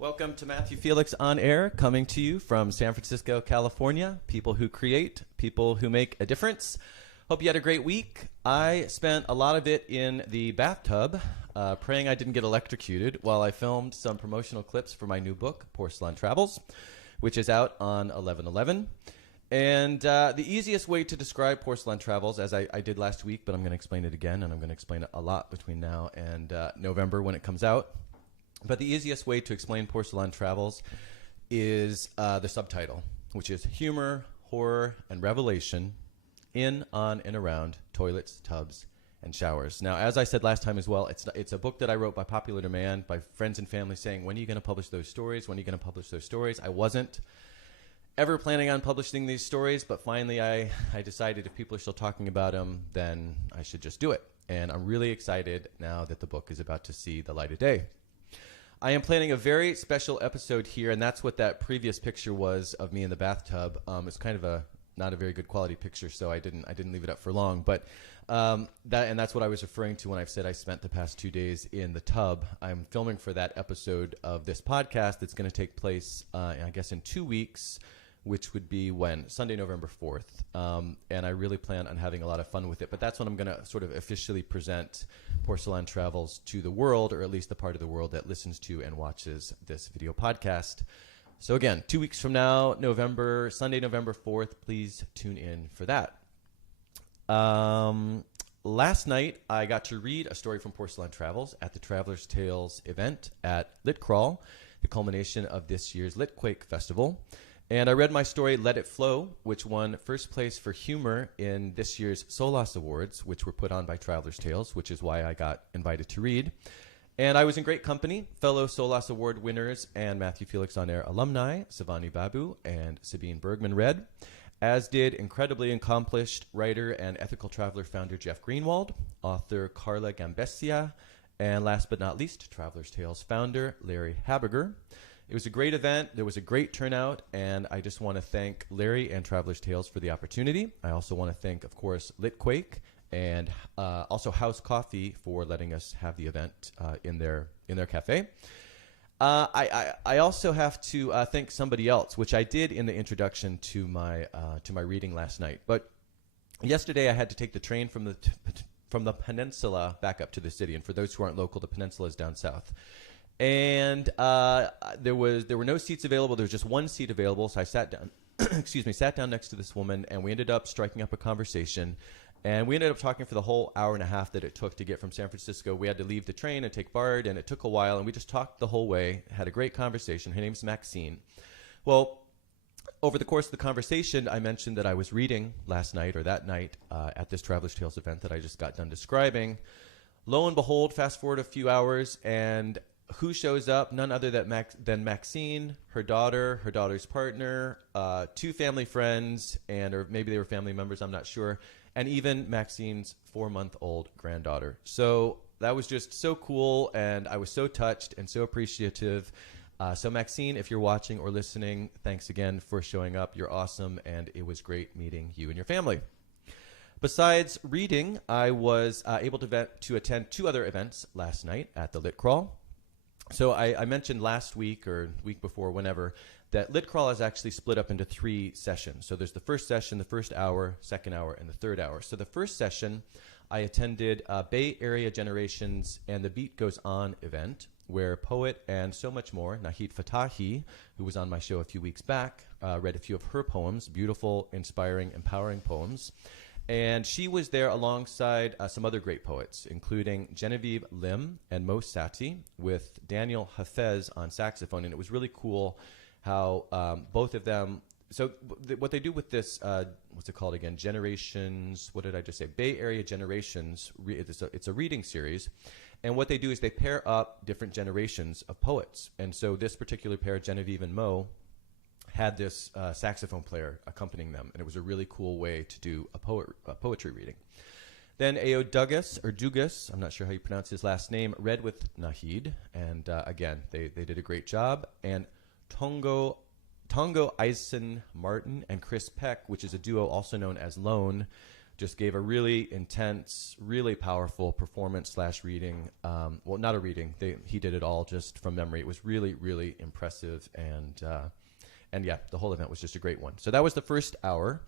Welcome to Matthew Felix on Air, coming to you from San Francisco, California. People who create, people who make a difference. Hope you had a great week. I spent a lot of it in the bathtub, praying I didn't get electrocuted while I filmed some promotional clips for my new book, Porcelain Travels, which is out on 11/11. And the easiest way to describe Porcelain Travels, as I did last week, but I'm going to explain it again, and I'm going to explain it a lot between now and November when it comes out. But the easiest way to explain Porcelain Travels is the subtitle, which is Humor, Horror, and Revelation in, on, and around toilets, tubs, and showers. Now, as I said last time as well, it's a book that I wrote by popular demand, by friends and family saying, when are you going to publish those stories? When are you going to publish those stories? I wasn't ever planning on publishing these stories, but finally I decided if people are still talking about them, then I should just do it. And I'm really excited now that the book is about to see the light of day. I am planning a very special episode here, and that's what that previous picture was of me in the bathtub. It's kind of not a very good quality picture, so I didn't leave it up for long. But that's what I was referring to when I said I spent the past 2 days in the tub. I'm filming for that episode of this podcast that's going to take place, I guess, in 2 weeks, which would be when? Sunday, November 4th. And I really plan on having a lot of fun with it. But that's when I'm going to sort of officially present Porcelain Travels to the world, or at least the part of the world that listens to and watches this video podcast. So again, 2 weeks from now, Sunday, November 4th, please tune in for that. Last night, I got to read a story from Porcelain Travels at the Traveler's Tales event at Lit Crawl, the culmination of this year's Litquake Festival. And I read my story, Let It Flow, which won first place for humor in this year's Solas Awards, which were put on by Traveler's Tales, which is why I got invited to read. And I was in great company, fellow Solas Award winners and Matthew Felix On Air alumni, Savani Babu and Sabine Bergman read, as did incredibly accomplished writer and ethical traveler founder Jeff Greenwald, author Carla Gambessia, and last but not least, Traveler's Tales founder Larry Habiger. It was a great event. There was a great turnout, and I just want to thank Larry and Traveler's Tales for the opportunity. I also want to thank, of course, Litquake and also House Coffee for letting us have the event in their cafe. I also have to thank somebody else, which I did in the introduction to my reading last night. But yesterday I had to take the train from the peninsula back up to the city, and for those who aren't local, the peninsula is down south. And there were no seats available. There was just one seat available, so I sat down. Sat down next to this woman, and we ended up striking up a conversation. And we ended up talking for the whole hour and a half that it took to get from San Francisco. We had to leave the train and take BART, and it took a while. And we just talked the whole way. Had a great conversation. Her name's Maxine. Well, over the course of the conversation, I mentioned that I was reading last night or that night at this Traveler's Tales event that I just got done describing. Lo and behold, fast forward a few hours, and who shows up? None other than Maxine, her daughter, her daughter's partner, two family friends, or maybe they were family members, I'm not sure, and even Maxine's 4-month-old granddaughter. So that was just so cool, and I was so touched and so appreciative. So Maxine, if you're watching or listening, thanks again for showing up. You're awesome, and it was great meeting you and your family. Besides reading, I was able to attend 2 other events last night at the Lit Crawl. So I mentioned last week or week before, whenever, that Lit Crawl is actually split up into 3 sessions. So there's the first session, the first hour, second hour, and the third hour. So the first session, I attended Bay Area Generations and the Beat Goes On event, where poet and so much more, Nahid Fatahi, who was on my show a few weeks back, read a few of her poems, beautiful, inspiring, empowering poems. And she was there alongside some other great poets, including Genevieve Lim and Mo Sati, with Daniel Hafez on saxophone. And it was really cool how both of them, so what they do with this, what's it called again? Generations, what did I just say? Bay Area Generations, it's a reading series. And what they do is they pair up different generations of poets. And so this particular pair, Genevieve and Mo, had this saxophone player accompanying them, and it was a really cool way to do a poetry reading. Then Ao Dugas, I'm not sure how you pronounce his last name, read with Nahid, and again, they did a great job. And Tongo Eisen Martin and Chris Peck, which is a duo also known as Lone, just gave a really intense, really powerful performance / reading. Well, not a reading. He did it all just from memory. It was really, really impressive. And yeah, the whole event was just a great one. So that was the first hour.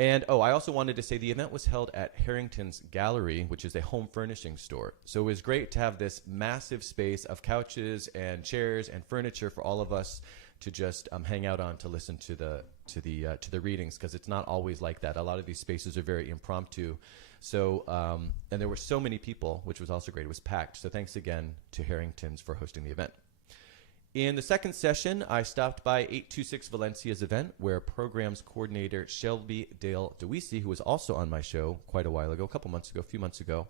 And, I also wanted to say the event was held at Harrington's Gallery, which is a home furnishing store. So it was great to have this massive space of couches and chairs and furniture for all of us to just hang out on, to listen to the readings, because it's not always like that. A lot of these spaces are very impromptu. So and there were so many people, which was also great. It was packed. So thanks again to Harrington's for hosting the event. In the second session, I stopped by 826 Valencia's event, where programs coordinator Shelby Dale DeWeese, who was also on my show quite a while ago, a few months ago,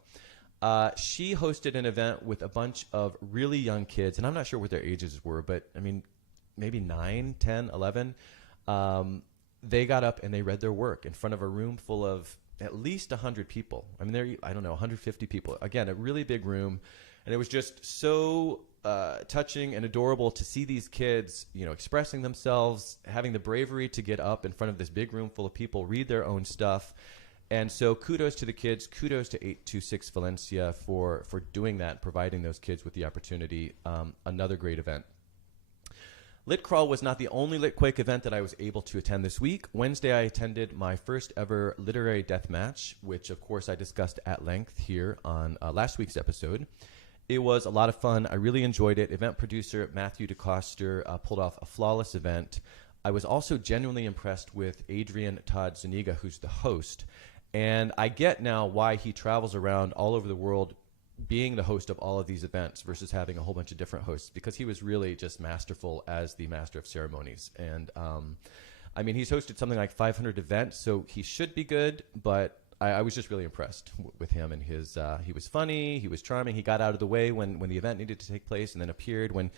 she hosted an event with a bunch of really young kids, and I'm not sure what their ages were, but I mean, maybe 9, 10, 11. They got up and they read their work in front of a room full of at least 100 people. I mean, I don't know, 150 people. Again, a really big room. And it was just so touching and adorable to see these kids, expressing themselves, having the bravery to get up in front of this big room full of people, read their own stuff. And so kudos to the kids, kudos to 826 Valencia for doing that, providing those kids with the opportunity. Another great event. Lit Crawl was not the only Litquake event that I was able to attend this week. Wednesday, I attended my first ever literary death match, which, of course, I discussed at length here on last week's episode. It was a lot of fun. I really enjoyed it. Event producer Matthew DeCoster pulled off a flawless event. I was also genuinely impressed with Adrian Todd Zuniga, who's the host. And I get now why he travels around all over the world being the host of all of these events versus having a whole bunch of different hosts, because he was really just masterful as the master of ceremonies. And I mean, he's hosted something like 500 events, so he should be good, but I was just really impressed with him and his, he was funny, he was charming, he got out of the way when the event needed to take place and then appeared when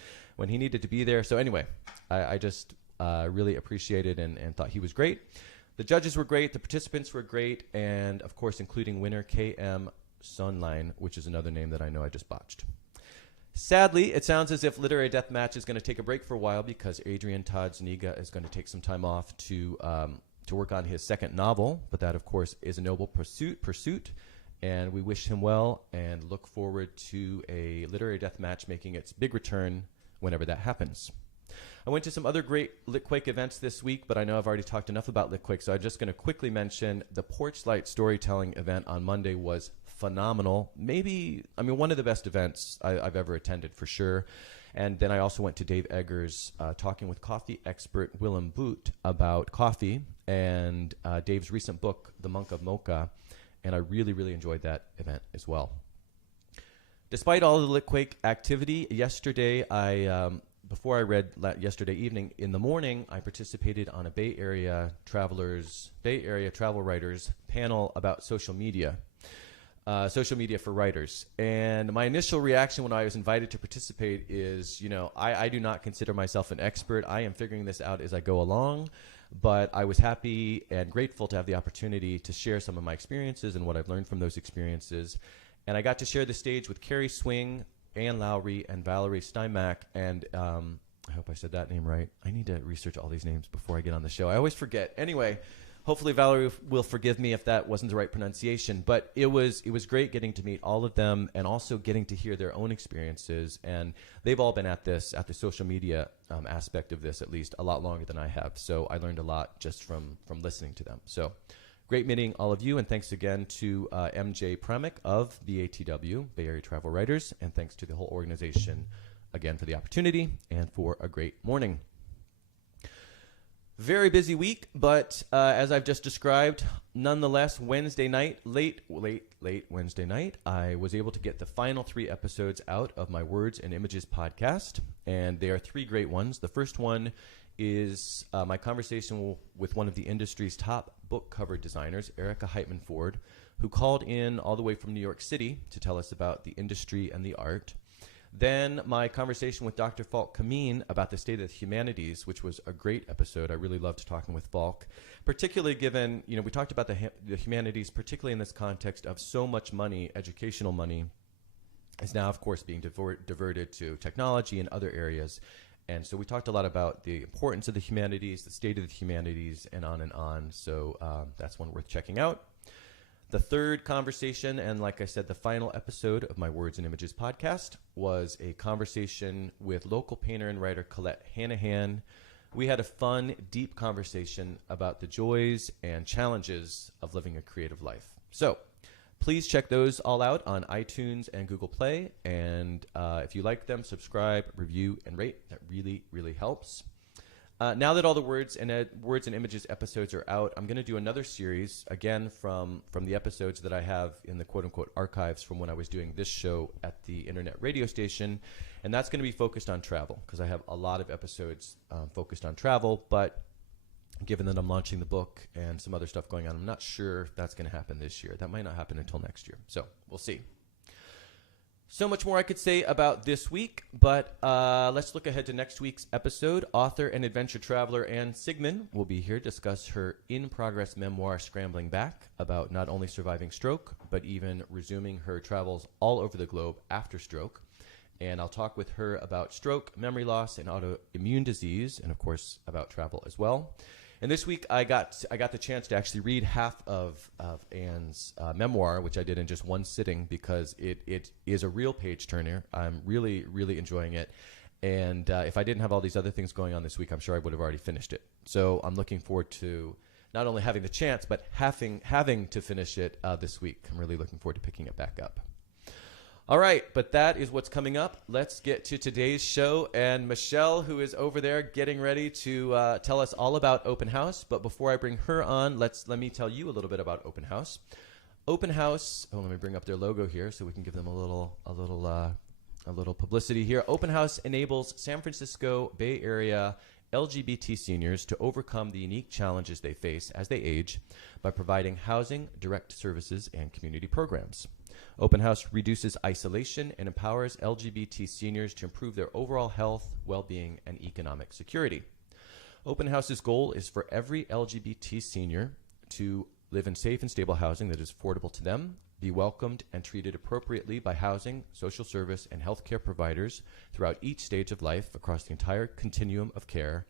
he needed to be there. So anyway, I just really appreciated and thought he was great. The judges were great, the participants were great, and of course including winner KM Sunline, which is another name that I know I just botched. Sadly, it sounds as if Literary Deathmatch is going to take a break for a while because Adrian Todd Zuniga is going to take some time off to work on his second novel, but that, of course, is a noble pursuit, and we wish him well and look forward to a Literary Deathmatch making its big return whenever that happens. I went to some other great Litquake events this week, but I know I've already talked enough about Litquake, so I'm just going to quickly mention the Porch Light Storytelling event on Monday was phenomenal. One of the best events I've ever attended for sure. And then I also went to Dave Eggers talking with coffee expert Willem Boot about coffee and Dave's recent book, The Monk of Mocha, and I really, really enjoyed that event as well. Despite all the Litquake activity, yesterday before I read yesterday evening, in the morning, I participated on a Bay Area travel writers panel about social media for writers. And my initial reaction when I was invited to participate is, I do not consider myself an expert. I am figuring this out as I go along. But I was happy and grateful to have the opportunity to share some of my experiences and what I've learned from those experiences. And I got to share the stage with Carrie Swing, Ann Lowry, and Valerie Steinmack, and I hope I said that name right. I need to research all these names before I get on the show. I always forget. Anyway, hopefully Valerie will forgive me if that wasn't the right pronunciation, but it was great getting to meet all of them and also getting to hear their own experiences, and they've all been at the social media aspect of this at least a lot longer than I have, so I learned a lot just from listening to them. So great meeting all of you, and thanks again to MJ Premick of BATW, Bay Area Travel Writers, and thanks to the whole organization again for the opportunity and for a great morning. Very busy week, but as I've just described, nonetheless, Wednesday night, late Wednesday night, I was able to get the final 3 episodes out of my Words and Images podcast, and they are 3 great ones. The first one is my conversation with one of the industry's top book cover designers, Erica Heitman Ford, who called in all the way from New York City to tell us about the industry and the art. Then my conversation with Dr. Falk Kameen about the state of the humanities, which was a great episode. I really loved talking with Falk, particularly given, we talked about the humanities, particularly in this context of so much money, educational money, is now, of course, being diverted to technology and other areas. And so we talked a lot about the importance of the humanities, the state of the humanities, and on and on. So that's one worth checking out. The third conversation, and like I said, the final episode of my Words and Images podcast, was a conversation with local painter and writer Colette Hanahan. We had a fun, deep conversation about the joys and challenges of living a creative life. So please check those all out on iTunes and Google Play. And if you like them, subscribe, review, and rate. That really, really helps. Now that all the Words and Images episodes are out, I'm going to do another series, again, from the episodes that I have in the quote-unquote archives from when I was doing this show at the internet radio station. And that's going to be focused on travel, because I have a lot of episodes focused on travel. But given that I'm launching the book and some other stuff going on, I'm not sure if that's going to happen this year. That might not happen until next year. So we'll see. So much more I could say about this week, but let's look ahead to next week's episode. Author and adventure traveler Anne Sigmund will be here to discuss her in-progress memoir, Scrambling Back, about not only surviving stroke, but even resuming her travels all over the globe after stroke. And I'll talk with her about stroke, memory loss, and autoimmune disease, and of course about travel as well. And this week, I got the chance to actually read half of Anne's memoir, which I did in just one sitting because it is a real page turner. I'm really, really enjoying it. And if I didn't have all these other things going on this week, I'm sure I would have already finished it. So I'm looking forward to not only having the chance, but having to finish it this week. I'm really looking forward to picking it back up. All right, but that is what's coming up. Let's get to today's show. And Michelle, who is over there getting ready to tell us all about Open House. But before I bring her on, let me tell you a little bit about Open House. Open House, let me bring up their logo here so we can give them a little publicity here. Open House enables San Francisco Bay Area LGBT seniors to overcome the unique challenges they face as they age by providing housing, direct services, and community programs. Open House reduces isolation and empowers LGBT seniors to improve their overall health, well-being, and economic security. Open House's goal is for every LGBT senior to live in safe and stable housing that is affordable to them, be welcomed and treated appropriately by housing, social service, and healthcare providers throughout each stage of life across the entire continuum of care,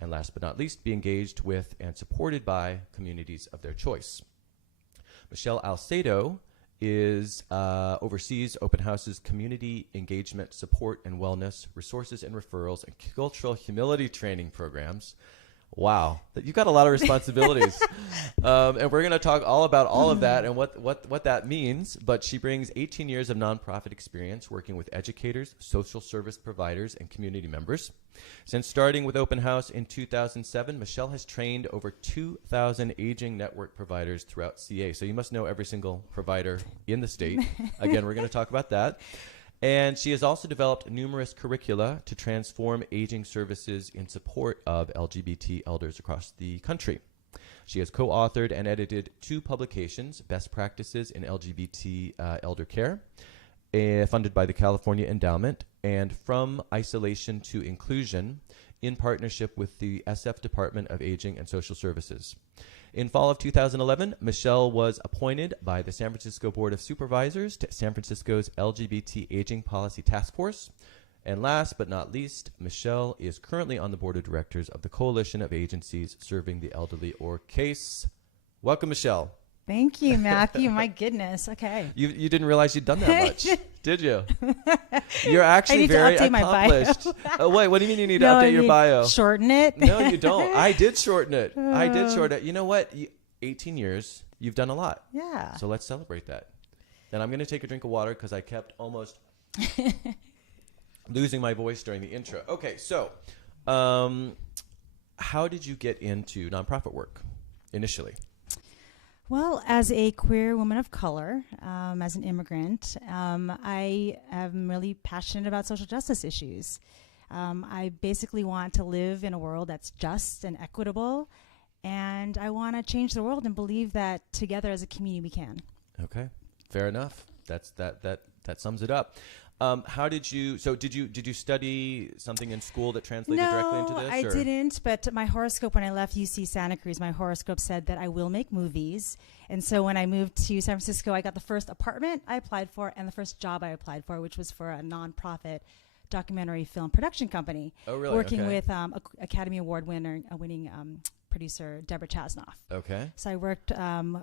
and last but not least, be engaged with and supported by communities of their choice. Michelle Alcedo oversees Open House's community engagement, support and wellness, resources and referrals, and cultural humility training programs. Wow, you've got a lot of responsibilities. And we're going to talk all about all of that and what that means. But she brings 18 years of nonprofit experience working with educators, social service providers, and community members. Since starting with Open House in 2007, Michelle has trained over 2,000 aging network providers throughout CA. So you must know every single provider in the state. Again, we're going to talk about that. And she has also developed numerous curricula to transform aging services in support of LGBT elders across the country. She has co-authored and edited 2 publications, Best Practices in LGBT Elder Care, funded by the California Endowment, and From Isolation to Inclusion, in partnership with the SF Department of Aging and Social Services. In fall of 2011, Michelle was appointed by the San Francisco Board of Supervisors to San Francisco's LGBT Aging Policy Task Force. And last but not least, Michelle is currently on the board of directors of the Coalition of Agencies Serving the Elderly, or CASE. Welcome, Michelle. Thank you, Matthew. My goodness. Okay. You didn't realize you'd done that much, did you? You're actually very accomplished. Oh, wait, what do you mean you need to update your bio? Shorten it? No, you don't. I did shorten it. You know what? 18 years, you've done a lot. Yeah. So let's celebrate that. And I'm going to take a drink of water because I kept almost losing my voice during the intro. Okay, so how did you get into nonprofit work initially? Well, as a queer woman of color, as an immigrant, I am really passionate about social justice issues. I basically want to live in a world that's just and equitable, and I want to change the world and believe that together as a community we can. Okay, fair enough. That sums it up. How did you study something in school that translated directly into this? No, I didn't, but my horoscope, when I left UC Santa Cruz, my horoscope said that I will make movies. And so when I moved to San Francisco, I got the first apartment I applied for and the first job I applied for, which was for a nonprofit documentary film production company. Oh, really? Working with Academy Award winning producer Deborah Chasnoff. Okay. So I worked on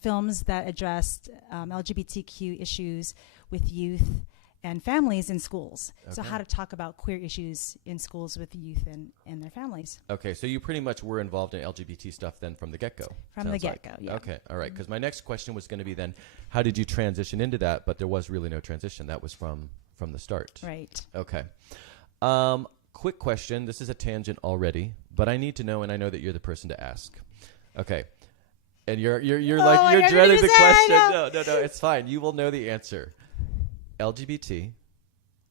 films that addressed LGBTQ issues with youth and families in schools. Okay. So how to talk about queer issues in schools with youth and their families. Okay, so you pretty much were involved in LGBT stuff then from the get-go. From the get-go, yeah. Okay, all right, because my next question was going to be then, how did you transition into that? But there was really no transition. That was from the start. Right. Okay. Quick question. This is a tangent already, but I need to know, and I know that you're the person to ask. Okay. And you're dreading the question. No, it's fine. You will know the answer. LGBT,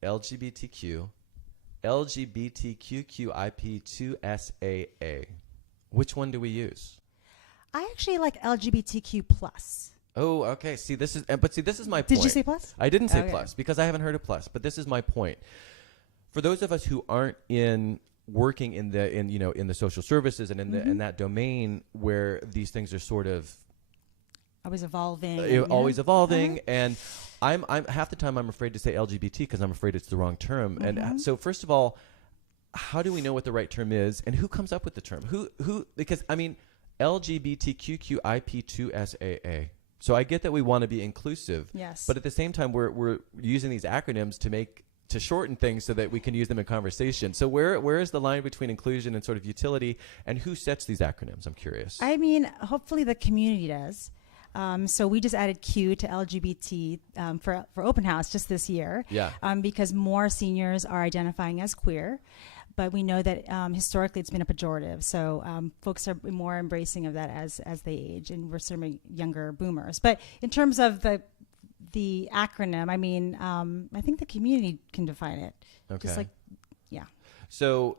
LGBTQ, LGBTQIP2SAA. Which one do we use? I actually like LGBTQ plus. Oh, okay. See, this is my point. Did you say plus? I didn't say plus because I haven't heard of plus, but this is my point. For those of us who aren't working in the social services and in that domain where these things are sort of always evolving, and I'm half the time I'm afraid to say LGBT because I'm afraid it's the wrong term. And so first of all, how do we know what the right term is, and who comes up with the term? Who? Because I mean, LGBTQIP2SAA. So I get that we want to be inclusive, yes, but at the same time we're using these acronyms to shorten things so that we can use them in conversation. So where is the line between inclusion and sort of utility, and who sets these acronyms? I'm curious. I mean, hopefully the community does. So we just added Q to LGBT for Openhouse just this year, because more seniors are identifying as queer. But we know that historically it's been a pejorative. So folks are more embracing of that as they age, and we're serving younger boomers. But in terms of the acronym, I mean, I think the community can define it. Okay. Just So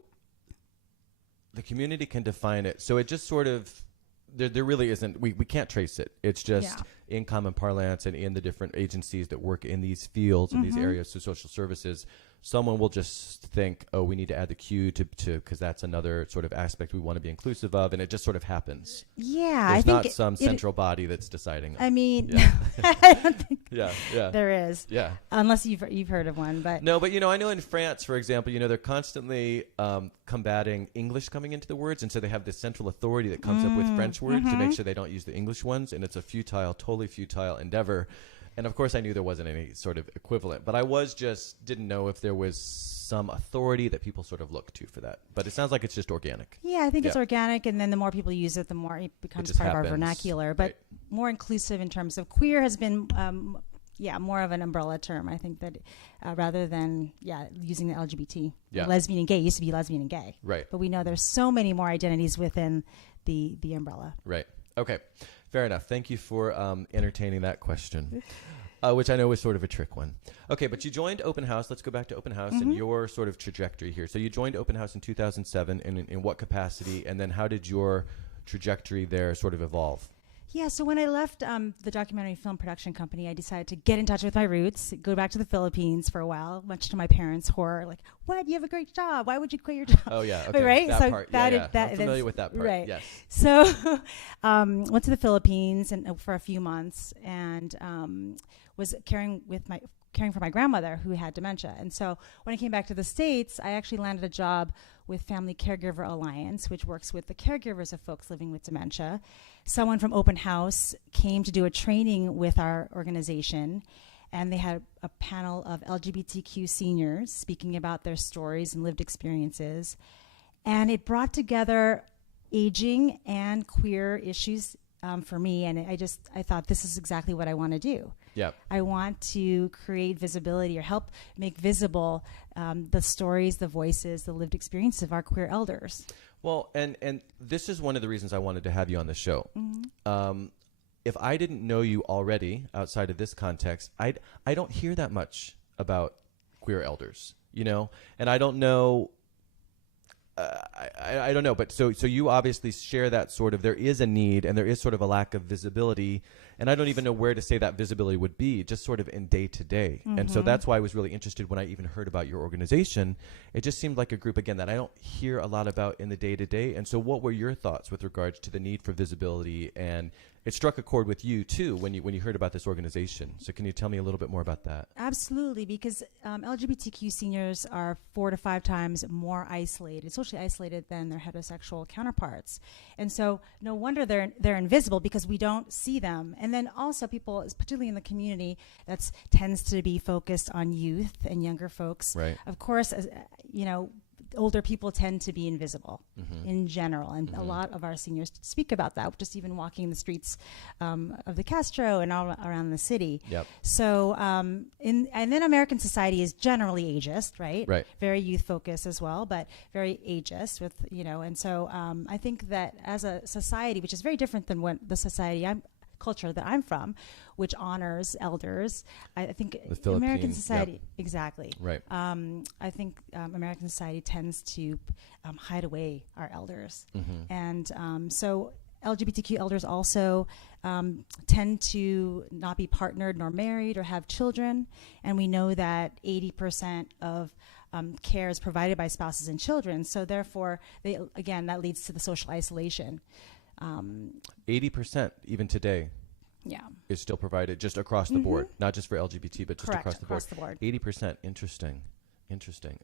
the community can define it. So it just sort of, there really isn't, we can't trace it. It's just in common parlance and in the different agencies that work in these fields and these areas, so social services, someone will just think, oh, we need to add the Q to because that's another sort of aspect we want to be inclusive of, and it just sort of happens. Yeah, There's I think not some central body that's deciding. I mean, I don't think there is. Yeah, unless you've heard of one, but no. But I know in France, for example, they're constantly combating English coming into the words, and so they have this central authority that comes up with French words to make sure they don't use the English ones, and it's a totally futile endeavor. And of course, I knew there wasn't any sort of equivalent, but I didn't know if there was some authority that people sort of look to for that. But it sounds like it's just organic. Yeah, I think it's organic, and then the more people use it, the more it becomes part of our vernacular. But more inclusive in terms of queer has been, more of an umbrella term. I think that rather than using the LGBT, lesbian and gay used to be lesbian and gay, right? But we know there's so many more identities within the umbrella, right? Okay. Fair enough. Thank you for entertaining that question, which I know was sort of a trick one. Okay, but you joined Openhouse. Let's go back to Openhouse and your sort of trajectory here. So you joined Openhouse in 2007, and in what capacity? And then how did your trajectory there sort of evolve? Yeah, so when I left the documentary film production company, I decided to get in touch with my roots, go back to the Philippines for a while, much to my parents' horror. Like, what? You have a great job. Why would you quit your job? Oh, yeah. Okay. Right? That so part. that I'm familiar with that part. Right. Yes. So went to the Philippines for a few months and was caring for my grandmother who had dementia. And so when I came back to the States, I actually landed a job with Family Caregiver Alliance, which works with the caregivers of folks living with dementia. Someone from Openhouse came to do a training with our organization, and they had a panel of LGBTQ seniors speaking about their stories and lived experiences. And it brought together aging and queer issues for me, and I thought this is exactly what I want to do. Yep. I want to create visibility or help make visible the stories, the voices, the lived experiences of our queer elders. Well, and this is one of the reasons I wanted to have you on the show. If I didn't know you already outside of this context, I don't hear that much about queer elders, and I don't know. I don't know, but so you obviously share that sort of, there is a need and there is sort of a lack of visibility, and I don't even know where to say that visibility would be, just sort of in day to day. And so that's why I was really interested when I even heard about your organization. It just seemed like a group, again, that I don't hear a lot about in the day to day. And so what were your thoughts with regards to the need for visibility and it struck a chord with you too when you heard about this organization. So can you tell me a little bit more about that? Absolutely, because LGBTQ seniors are 4 to 5 times more isolated, socially isolated than their heterosexual counterparts. And so no wonder they're invisible, because we don't see them. And then also people, particularly in the community, that tends to be focused on youth and younger folks. Right. Of course, older people tend to be invisible in general, and a lot of our seniors speak about that, just even walking the streets of the Castro and all around the city. Yep. So, and then American society is generally ageist, right? Right. Very youth focused as well, but very ageist with, and so I think that as a society, which is very different than what the culture that I'm from, which honors elders. I think American society, exactly. Right. I think American society tends to hide away our elders. And so LGBTQ elders also tend to not be partnered nor married or have children. And we know that 80% of care is provided by spouses and children. So therefore, that leads to the social isolation. 80% even today is still provided just across the board, not just for LGBT, but just across the board. 80%. Interesting.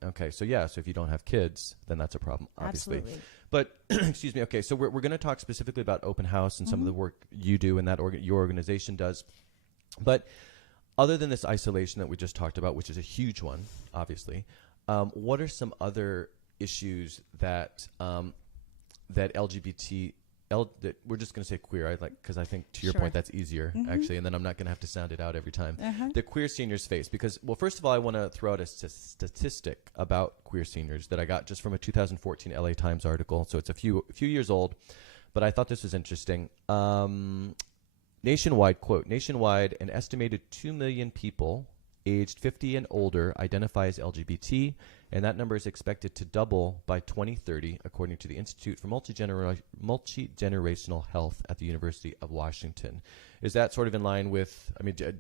Okay, so so if you don't have kids, then that's a problem, obviously. Absolutely. But excuse me. Okay, so we're going to talk specifically about Open House and some of the work you do and that your organization does. But other than this isolation that we just talked about, which is a huge one, obviously, what are some other issues that that LGBT that we're just going to say queer, because I think to your point that's easier actually, and then I'm not going to have to sound it out every time. The queer seniors face, because first of all, I want to throw out a statistic about queer seniors that I got just from a 2014 LA Times article. So it's a few years old, but I thought this was interesting. Nationwide, quote, nationwide, an estimated 2 million people aged 50 and older identify as LGBT, and that number is expected to double by 2030, according to the Institute for Multi-Generational Health at the University of Washington. Is that sort of in line with,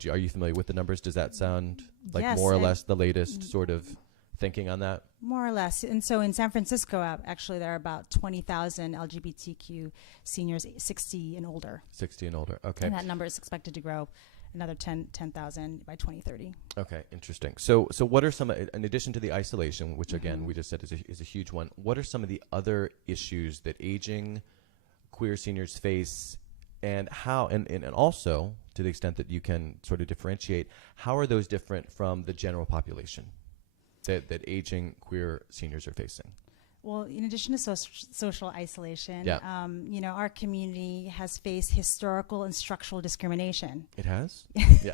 are you familiar with the numbers? Does that sound like more or less the latest sort of thinking on that? More or less. And so in San Francisco, actually, there are about 20,000 LGBTQ seniors 60 and older. 60 and older, okay. And that number is expected to grow another 10,000 by 2030. Okay, interesting. So what are some, in addition to the isolation, which again we just said is a huge one, what are some of the other issues that aging queer seniors face, and how, and also to the extent that you can sort of differentiate, how are those different from the general population that aging queer seniors are facing? Well, in addition to social isolation, our community has faced historical and structural discrimination. It has? Yeah.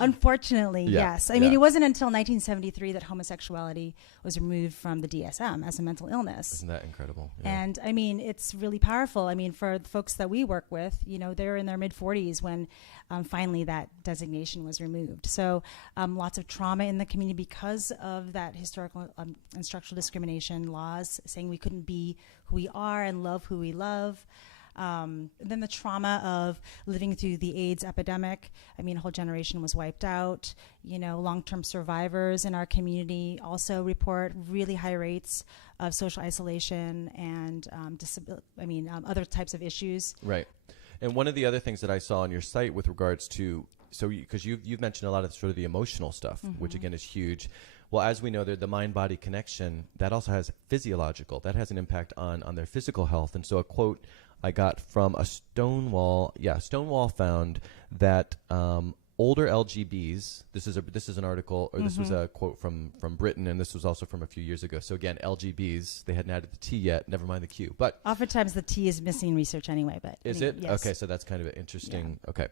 Unfortunately, yes. I mean, it wasn't until 1973 that homosexuality was removed from the DSM as a mental illness. Isn't that incredible? Yeah. And, I mean, it's really powerful. I mean, for the folks that we work with, they're in their mid-40s when finally that designation was removed. So lots of trauma in the community because of that historical and structural discrimination laws saying we couldn't be who we are and love who we love. Then the trauma of living through the AIDS epidemic. I mean, a whole generation was wiped out. Long-term survivors in our community also report really high rates of social isolation and other types of issues. Right. And one of the other things that I saw on your site with regards to, because you've mentioned a lot of sort of the emotional stuff, which again is huge. Well, as we know, the mind-body connection, that also has that has an impact on their physical health. And so a quote I got from a Stonewall found that older LGBs, this is an article, or this was a quote from Britain, and this was also from a few years ago. So again, LGBs, they hadn't added the T yet, never mind the Q. But oftentimes the T is missing in research anyway. But is it? Yes. Okay, so that's kind of an interesting, okay.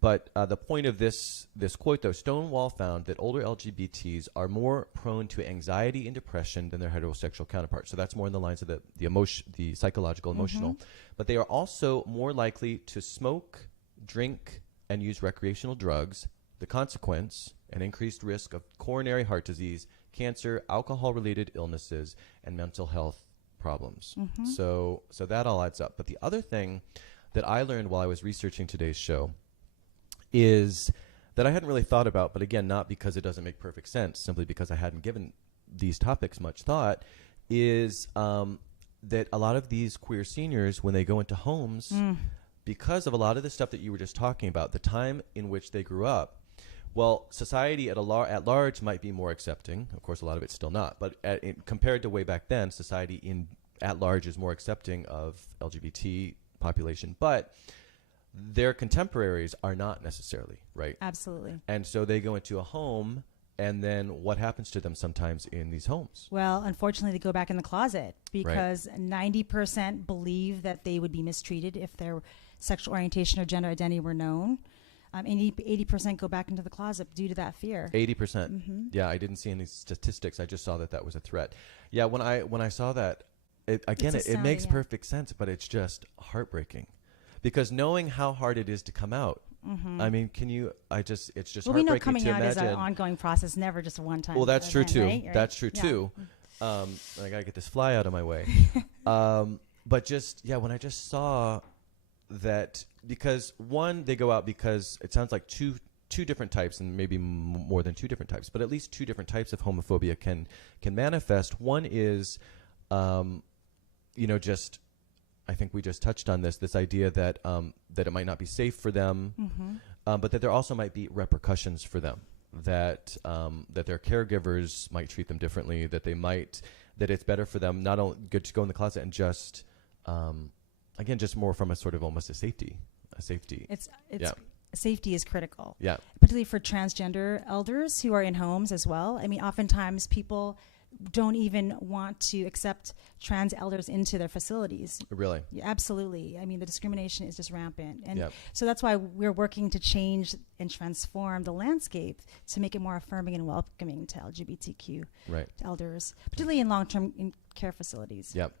But the point of this quote, though, Stonewall found that older LGBTs are more prone to anxiety and depression than their heterosexual counterparts. So that's more in the lines of the psychological, emotional. But they are also more likely to smoke, drink, and use recreational drugs. The consequence, an increased risk of coronary heart disease, cancer, alcohol-related illnesses, and mental health problems. So that all adds up. But the other thing that I learned while I was researching today's show is that I hadn't really thought about, but again, not because it doesn't make perfect sense, simply because I hadn't given these topics much thought, is that a lot of these queer seniors, when they go into homes, because of a lot of the stuff that you were just talking about, the time in which they grew up. Well, society at large might be more accepting. Of course, a lot of it's still not. But compared to way back then, society at large is more accepting of LGBT population. But their contemporaries are not necessarily, right? Absolutely. And so they go into a home, and then what happens to them sometimes in these homes? Well, unfortunately, they go back in the closet because 90% believe that they would be mistreated if their sexual orientation or gender identity were known. 80% go back into the closet due to that fear. 80%. Mm-hmm. Yeah, I didn't see any statistics. I just saw that was a threat. Yeah, when I saw that, it makes perfect sense, but it's just heartbreaking. Because knowing how hard it is to come out, I mean, it's just heartbreaking to imagine. We know coming out is an ongoing process, never just a one-time Well, that's true too. Right? That's true too. I gotta get this fly out of my way. But when I just saw that, because one, they go out because it sounds like two different types, and maybe more than two different types, but at least two different types of homophobia can manifest. One is, just, I think we just touched on this idea that that it might not be safe for them, but that there also might be repercussions for them, that their caregivers might treat them differently, that it's better for them not only to go in the closet and just, again, just more from a sort of almost a safety. Safety is critical. Yeah. Particularly for transgender elders who are in homes as well. I mean, oftentimes people don't even want to accept trans elders into their facilities. Really? Yeah, absolutely. I mean, the discrimination is just rampant. And so that's why we're working to change and transform the landscape to make it more affirming and welcoming to LGBTQ elders, particularly in long-term care facilities. Yep.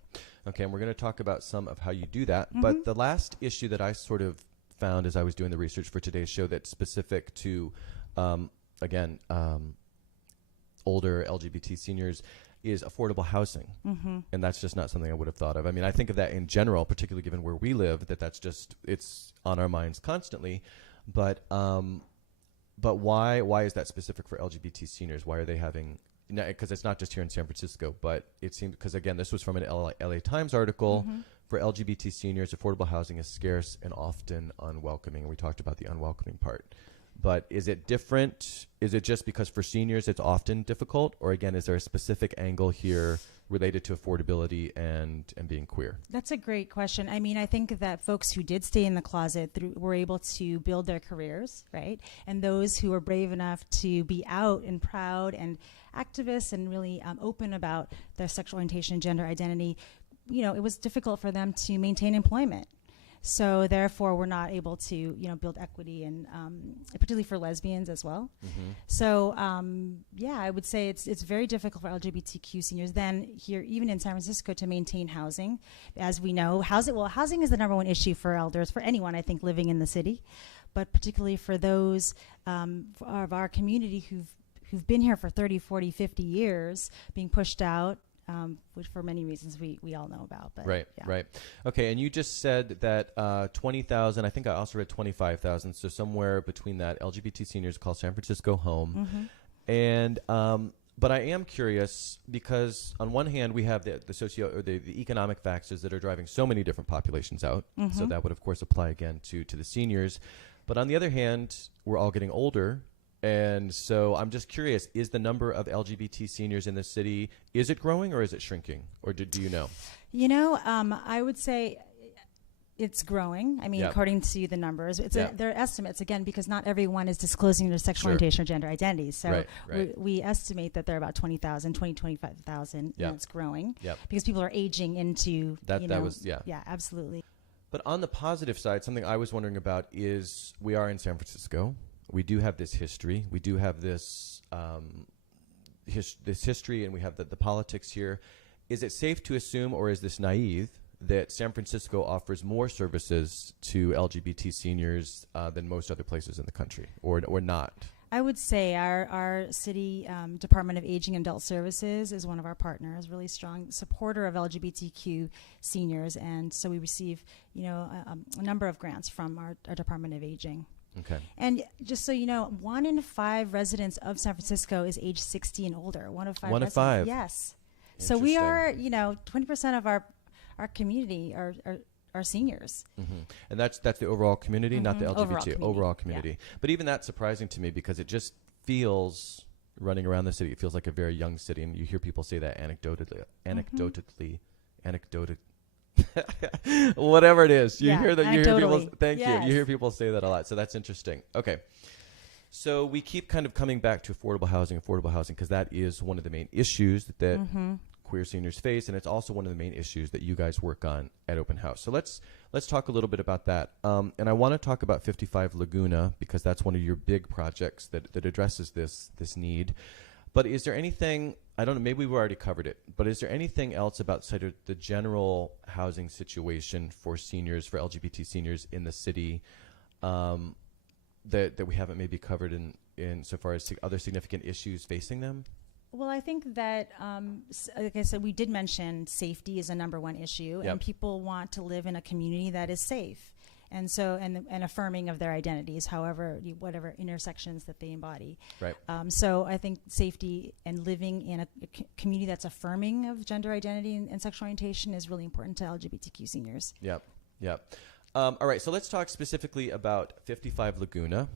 Okay, and we're going to talk about some of how you do that. But the last issue that I sort of found as I was doing the research for today's show that's specific to, older LGBT seniors is affordable housing. And that's just not something I would have thought of. I mean, I think of that in general, particularly given where we live, it's on our minds constantly. But why is that specific for LGBT seniors? Why are they having, because it's not just here in San Francisco, but it seems, because again, this was from an LA Times article. For LGBT seniors, affordable housing is scarce and often unwelcoming. And we talked about the unwelcoming part. But is it different? Is it just because for seniors it's often difficult? Or again, is there a specific angle here related to affordability and being queer? That's a great question. I mean, I think that folks who did stay in the closet were able to build their careers, right? And those who were brave enough to be out and proud and activists and really open about their sexual orientation and gender identity, it was difficult for them to maintain employment. So therefore, we're not able to, build equity, and particularly for lesbians as well. So I would say it's very difficult for LGBTQ seniors then here, even in San Francisco, to maintain housing. As we know, housing is the number one issue for elders, for anyone, I think, living in the city, but particularly for those of our community who've been here for 30, 40, 50 years, being pushed out. Which for many reasons we all know about. But right. Okay, and you just said that 20,000, I think I also read 25,000, so somewhere between that, LGBT seniors call San Francisco home. And but I am curious because on one hand we have the economic factors that are driving so many different populations out. So that would of course apply again to the seniors. But on the other hand, we're all getting older. And so I'm just curious, is the number of LGBT seniors in the city, is it growing or is it shrinking? Or do you know? I would say it's growing. I mean, according to the numbers, they're estimates, again, because not everyone is disclosing their sexual orientation or gender identity. So we estimate that there are about 25,000, and it's growing because people are aging into absolutely. But on the positive side, something I was wondering about is we are in San Francisco. We do have this history. We do have this history, and we have the politics here. Is it safe to assume, or is this naive, that San Francisco offers more services to LGBT seniors than most other places in the country, or not? I would say our city Department of Aging and Adult Services is one of our partners, really strong supporter of LGBTQ seniors, and so we receive a number of grants from our Department of Aging. Okay. And just so you know, 1 in 5 residents of San Francisco is age 60 and older. 1 of 5 1 of 5. Yes. So we are, 20% of our community are our seniors. And that's the overall community, not the LGBT, overall community. Yeah. But even that's surprising to me because it just feels, running around the city, it feels like a very young city. And you hear people say that anecdotally, whatever it is. You hear that. You hear people. Thank you. You hear people say that a lot. So that's interesting. Okay. So we keep kind of coming back to affordable housing, because that is one of the main issues that queer seniors face, and it's also one of the main issues that you guys work on at Open House. So let's talk a little bit about that. And I want to talk about 55 Laguna because that's one of your big projects that addresses this need. But is there anything, I don't know, maybe we've already covered it, but is there anything else about sort of the general housing situation for seniors, for LGBT seniors in the city, that we haven't maybe covered in so far as other significant issues facing them? Well, I think that, like I said, we did mention safety is a number one issue, and people want to live in a community that is safe, and so and affirming of their identities, however, whatever intersections that they embody. Right. So I think safety and living in a community that's affirming of gender identity and sexual orientation is really important to LGBTQ seniors. Yep. All right, so let's talk specifically about 55 Laguna.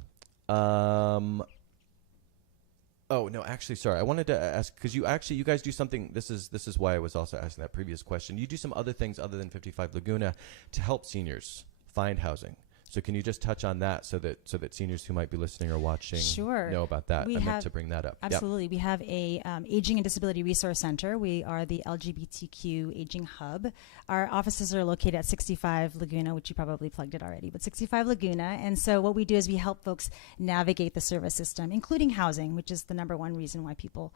Oh, no, actually, sorry. I wanted to ask, because you guys do something, this is why I was also asking that previous question. You do some other things other than 55 Laguna to help seniors find housing. So can you just touch on that so that seniors who might be listening or watching know about that? I meant to bring that up. Absolutely. We have a Aging and Disability Resource Center. We are the LGBTQ Aging Hub. Our offices are located at 65 Laguna, which you probably plugged it already, but 65 Laguna. And so what we do is we help folks navigate the service system, including housing, which is the number one reason why people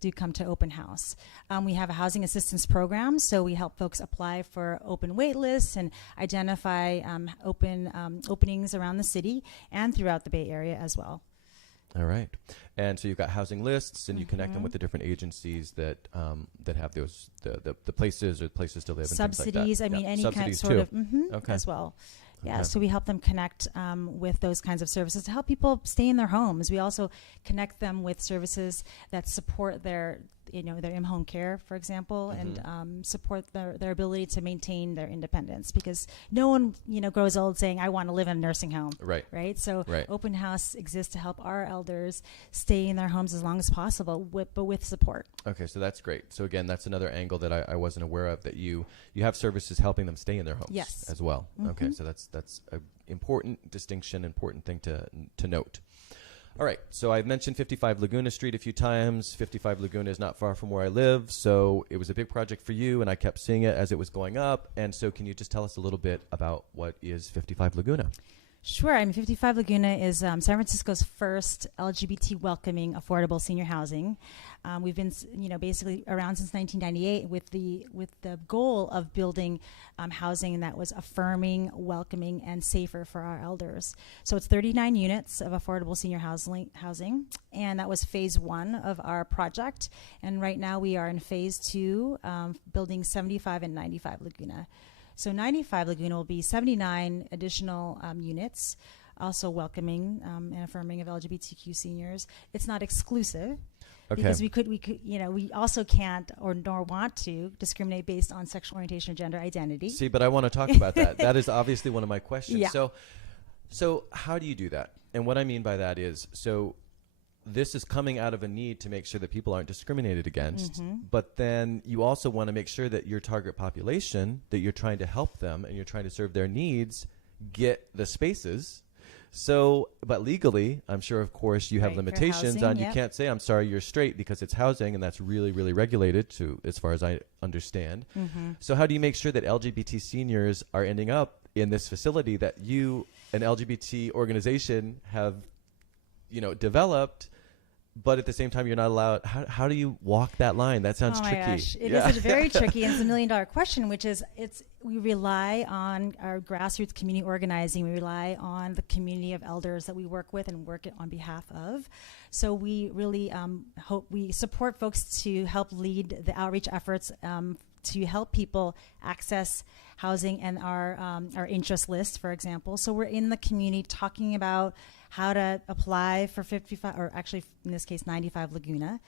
do come to Open House. We have a housing assistance program, so we help folks apply for open wait lists and identify openings around the city and throughout the Bay Area as well. All right. And so you've got housing lists, and you connect them with the different agencies that have those the places or places to live and subsidies. things like that. I mean, any subsidies kind of okay. as well. Yeah, Okay. so we help them connect with those kinds of services to help people stay in their homes. We also connect them with services that support their in-home care, for example, and support their ability to maintain their independence, because no one, grows old saying, I want to live in a nursing home. Right. So Open House exists to help our elders stay in their homes as long as possible, but with support. Okay, so that's great. So again, that's another angle that I wasn't aware of, that you have services helping them stay in their homes as well. Okay, so that's an important distinction, important thing to note. All right, so I've mentioned 55 Laguna Street a few times. 55 Laguna is not far from where I live, so it was a big project for you, and I kept seeing it as it was going up. And so can you just tell us a little bit about what is 55 Laguna? Sure. I mean, 55 Laguna is San Francisco's first LGBT welcoming affordable senior housing. We've been, basically around since 1998 with the goal of building housing that was affirming, welcoming, and safer for our elders. So it's 39 units of affordable senior housing, and that was phase 1 of our project. And right now we are in phase 2, building 75 and 95 Laguna. So 95 Laguna will be 79 additional units, also welcoming and affirming of LGBTQ seniors. It's not exclusive, because we could, we also can't nor want to discriminate based on sexual orientation or gender identity. See, but I want to talk about that. That is obviously one of my questions. Yeah. So how do you do that? And what I mean by that is, so this is coming out of a need to make sure that people aren't discriminated against, but then you also want to make sure that your target population, that you're trying to help them and you're trying to serve their needs, get the spaces. So, but legally, I'm sure, of course, you have limitations on, you can't say, I'm sorry, you're straight, because it's housing, and that's really, really regulated as far as I understand. So how do you make sure that LGBT seniors are ending up in this facility that you, an LGBT organization, have, developed, but at the same time, you're not allowed? How do you walk that line? That sounds tricky. Oh my gosh, it is very tricky, and it's $1 million question, which is we rely on our grassroots community organizing. We rely on the community of elders that we work with and work on behalf of. So we really hope we support folks to help lead the outreach efforts to help people access housing and our interest list, for example. So we're in the community talking about how to apply for 55, or actually in this case 95 Laguna.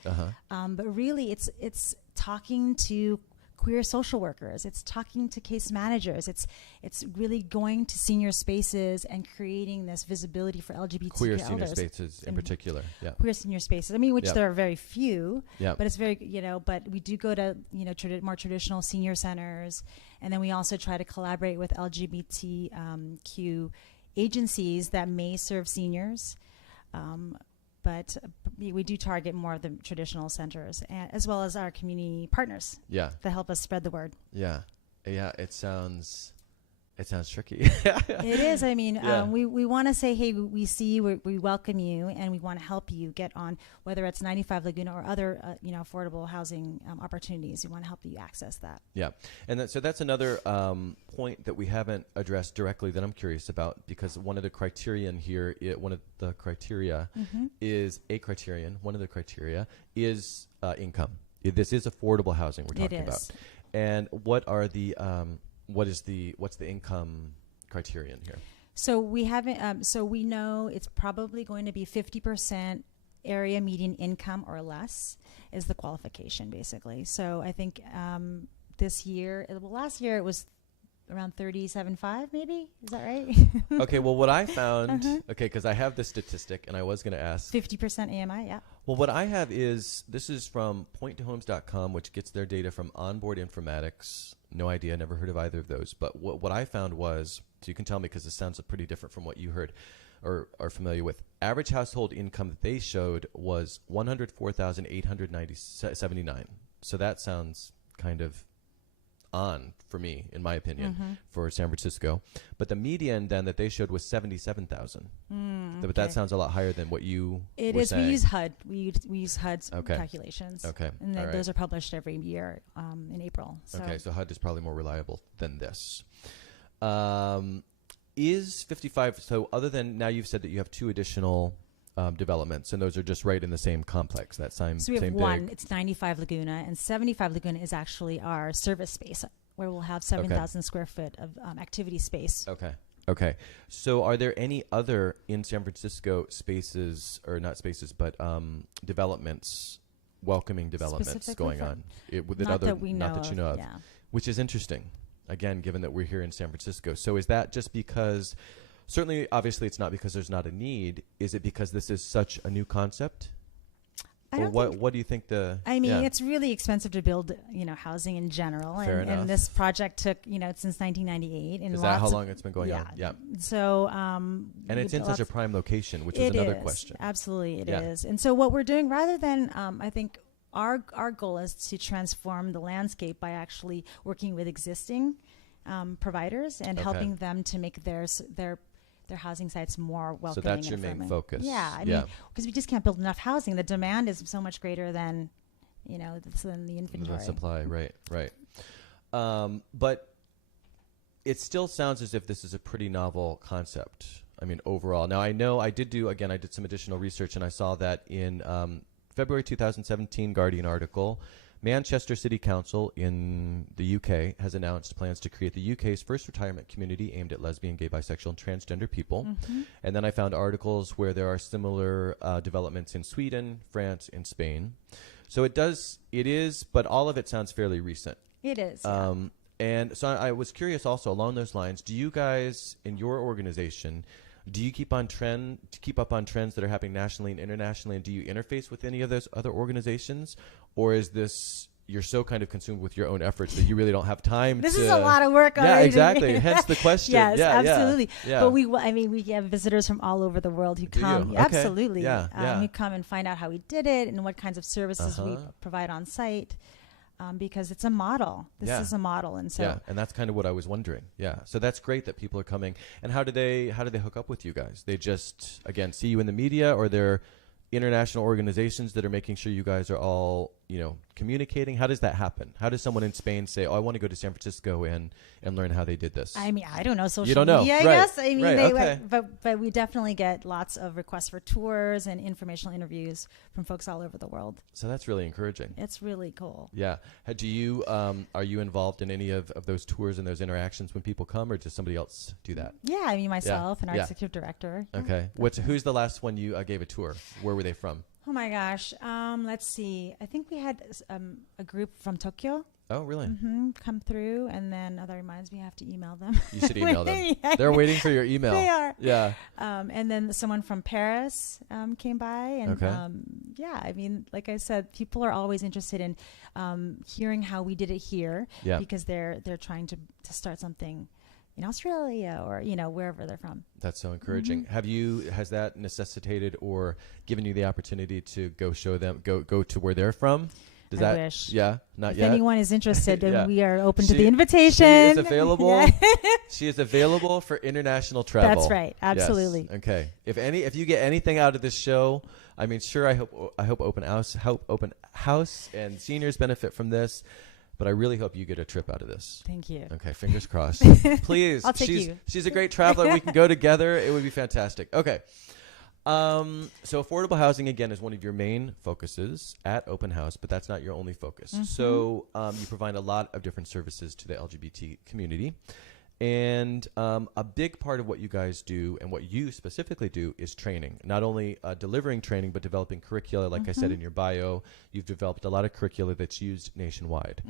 But really it's talking to queer social workers. It's talking to case managers. It's really going to senior spaces and creating this visibility for LGBT Queer elders. senior spaces in particular. Yeah. Queer senior spaces. I mean, which Yep. there are very few, Yep. but it's very, but we do go to, more traditional senior centers. And then we also try to collaborate with LGBTQ agencies that may serve seniors. But we do target more of the traditional centers, as well as our community partners Yeah. that help us spread the word. Yeah. Yeah. It sounds tricky. It is. I mean, Yeah. we want to say, hey, we see you, we welcome you, and we want to help you get on, whether it's 95 Laguna or other, affordable housing opportunities. We want to help you access that. Yeah. And so that's another point that we haven't addressed directly that I'm curious about, because one of the criterion here, one of the criteria is income. This is affordable housing we're talking about. And what are the what's the income criterion here? So we haven't. So we know it's probably going to be 50% area median income or less is the qualification, basically. So I think last year it was around 37.5, maybe. Is that right? Okay. Well, what I found, because I have this statistic, and I was going to ask 50% AMI. Yeah. Well, what I have is, this is from pointtohomes.com, which gets their data from Onboard Informatics. No idea, never heard of either of those. But what I found was, so you can tell me because this sounds pretty different from what you heard or are familiar with. Average household income that they showed was $104,879. So that sounds kind of on for me, in my opinion, for San Francisco. But the median then that they showed was 77,000. But that sounds a lot higher than what you were saying. We use HUD. We use HUD's calculations. Okay. And those are published every year in April. So. Okay, so HUD is probably more reliable than this. Is 55, so other than, now you've said that you have 2 additional developments, and those are just right in the same complex, that same So we have same one, big. it's 95 Laguna, and 75 Laguna is actually our service space, where we'll have 7,000 square foot of activity space. Okay. So are there any other in San Francisco spaces, or not spaces, but developments, welcoming developments going on? Not that we know Not that you know of. Yeah. Which is interesting, again, given that we're here in San Francisco. So is that just because, certainly, obviously, it's not because there's not a need. Is it because this is such a new concept? What do you think it's really expensive to build, housing in general. Fair enough. And this project took, since 1998. And is that how long it's been going on? Yeah. So, and it's in such a prime location, which is another question. Absolutely, it is. And so what we're doing, rather than, I think our goal is to transform the landscape by actually working with existing providers and helping them to make their housing sites more welcoming. So that's your main focus. Yeah, I mean, because we just can't build enough housing. The demand is so much greater than, than the inventory. The supply, right. But it still sounds as if this is a pretty novel concept. I mean, overall. Now, I know I did some additional research, and I saw that in February 2017 Guardian article, Manchester City Council in the UK has announced plans to create the UK's first retirement community aimed at lesbian, gay, bisexual, and transgender people. And then I found articles where there are similar developments in Sweden, France, and Spain. So it is, but all of it sounds fairly recent. It is. And so I was curious also along those lines, do you guys in your organization, do you keep up on trends that are happening nationally and internationally, and do you interface with any of those other organizations? Or is this, you're so kind of consumed with your own efforts that you really don't have time This is a lot of work already. Yeah, exactly. Hence the question. Yes, absolutely. Yeah. But we have visitors from all over the world who come. Okay. Absolutely. Yeah. Who come and find out how we did it and what kinds of services we provide on site. Because it's a model. This is a model, and so and that's kind of what I was wondering. Yeah, so that's great that people are coming. And how do they hook up with you guys? They just see you in the media, or they're international organizations that are making sure you guys are all communicating? How does that happen? How does someone in Spain say, "Oh, I want to go to San Francisco and learn how they did this"? I mean, I don't know social you don't know. media. I right. guess. I mean, okay. but we definitely get lots of requests for tours and informational interviews from folks all over the world. So that's really encouraging. It's really cool. Yeah. Do you are you involved in any of those tours and those interactions when people come, or does somebody else do that? Yeah, I mean, myself and our executive director. Okay. Who's the last one you gave a tour? Where were they from? Oh my gosh. Let's see. I think we had a group from Tokyo. Oh, really? Come through, and then that reminds me I have to email them. You should email them. They're waiting for your email. They are. Yeah. And then someone from Paris came by, and yeah, I mean, like I said, people are always interested in hearing how we did it here, because they're trying to start something in Australia or wherever they're from. That's so encouraging. Has that necessitated or given you the opportunity to go show them, go to where they're from? Does I wish. Yeah, not if yet. If anyone is interested, then we are open to She the invitation. is available. She is available for international travel. That's right. Absolutely. Yes. Okay. If you get anything out of this show, I mean, sure, I hope Open House and seniors benefit from this, but I really hope you get a trip out of this. Thank you. Okay, fingers crossed. Please. I'll take you. She's a great traveler. We can go together. It would be fantastic. Okay. So affordable housing, again, is one of your main focuses at Open House, but that's not your only focus. So you provide a lot of different services to the LGBT community. And a big part of what you guys do and what you specifically do is training, not only delivering training, but developing curricula. Like I said in your bio, you've developed a lot of curricula that's used nationwide.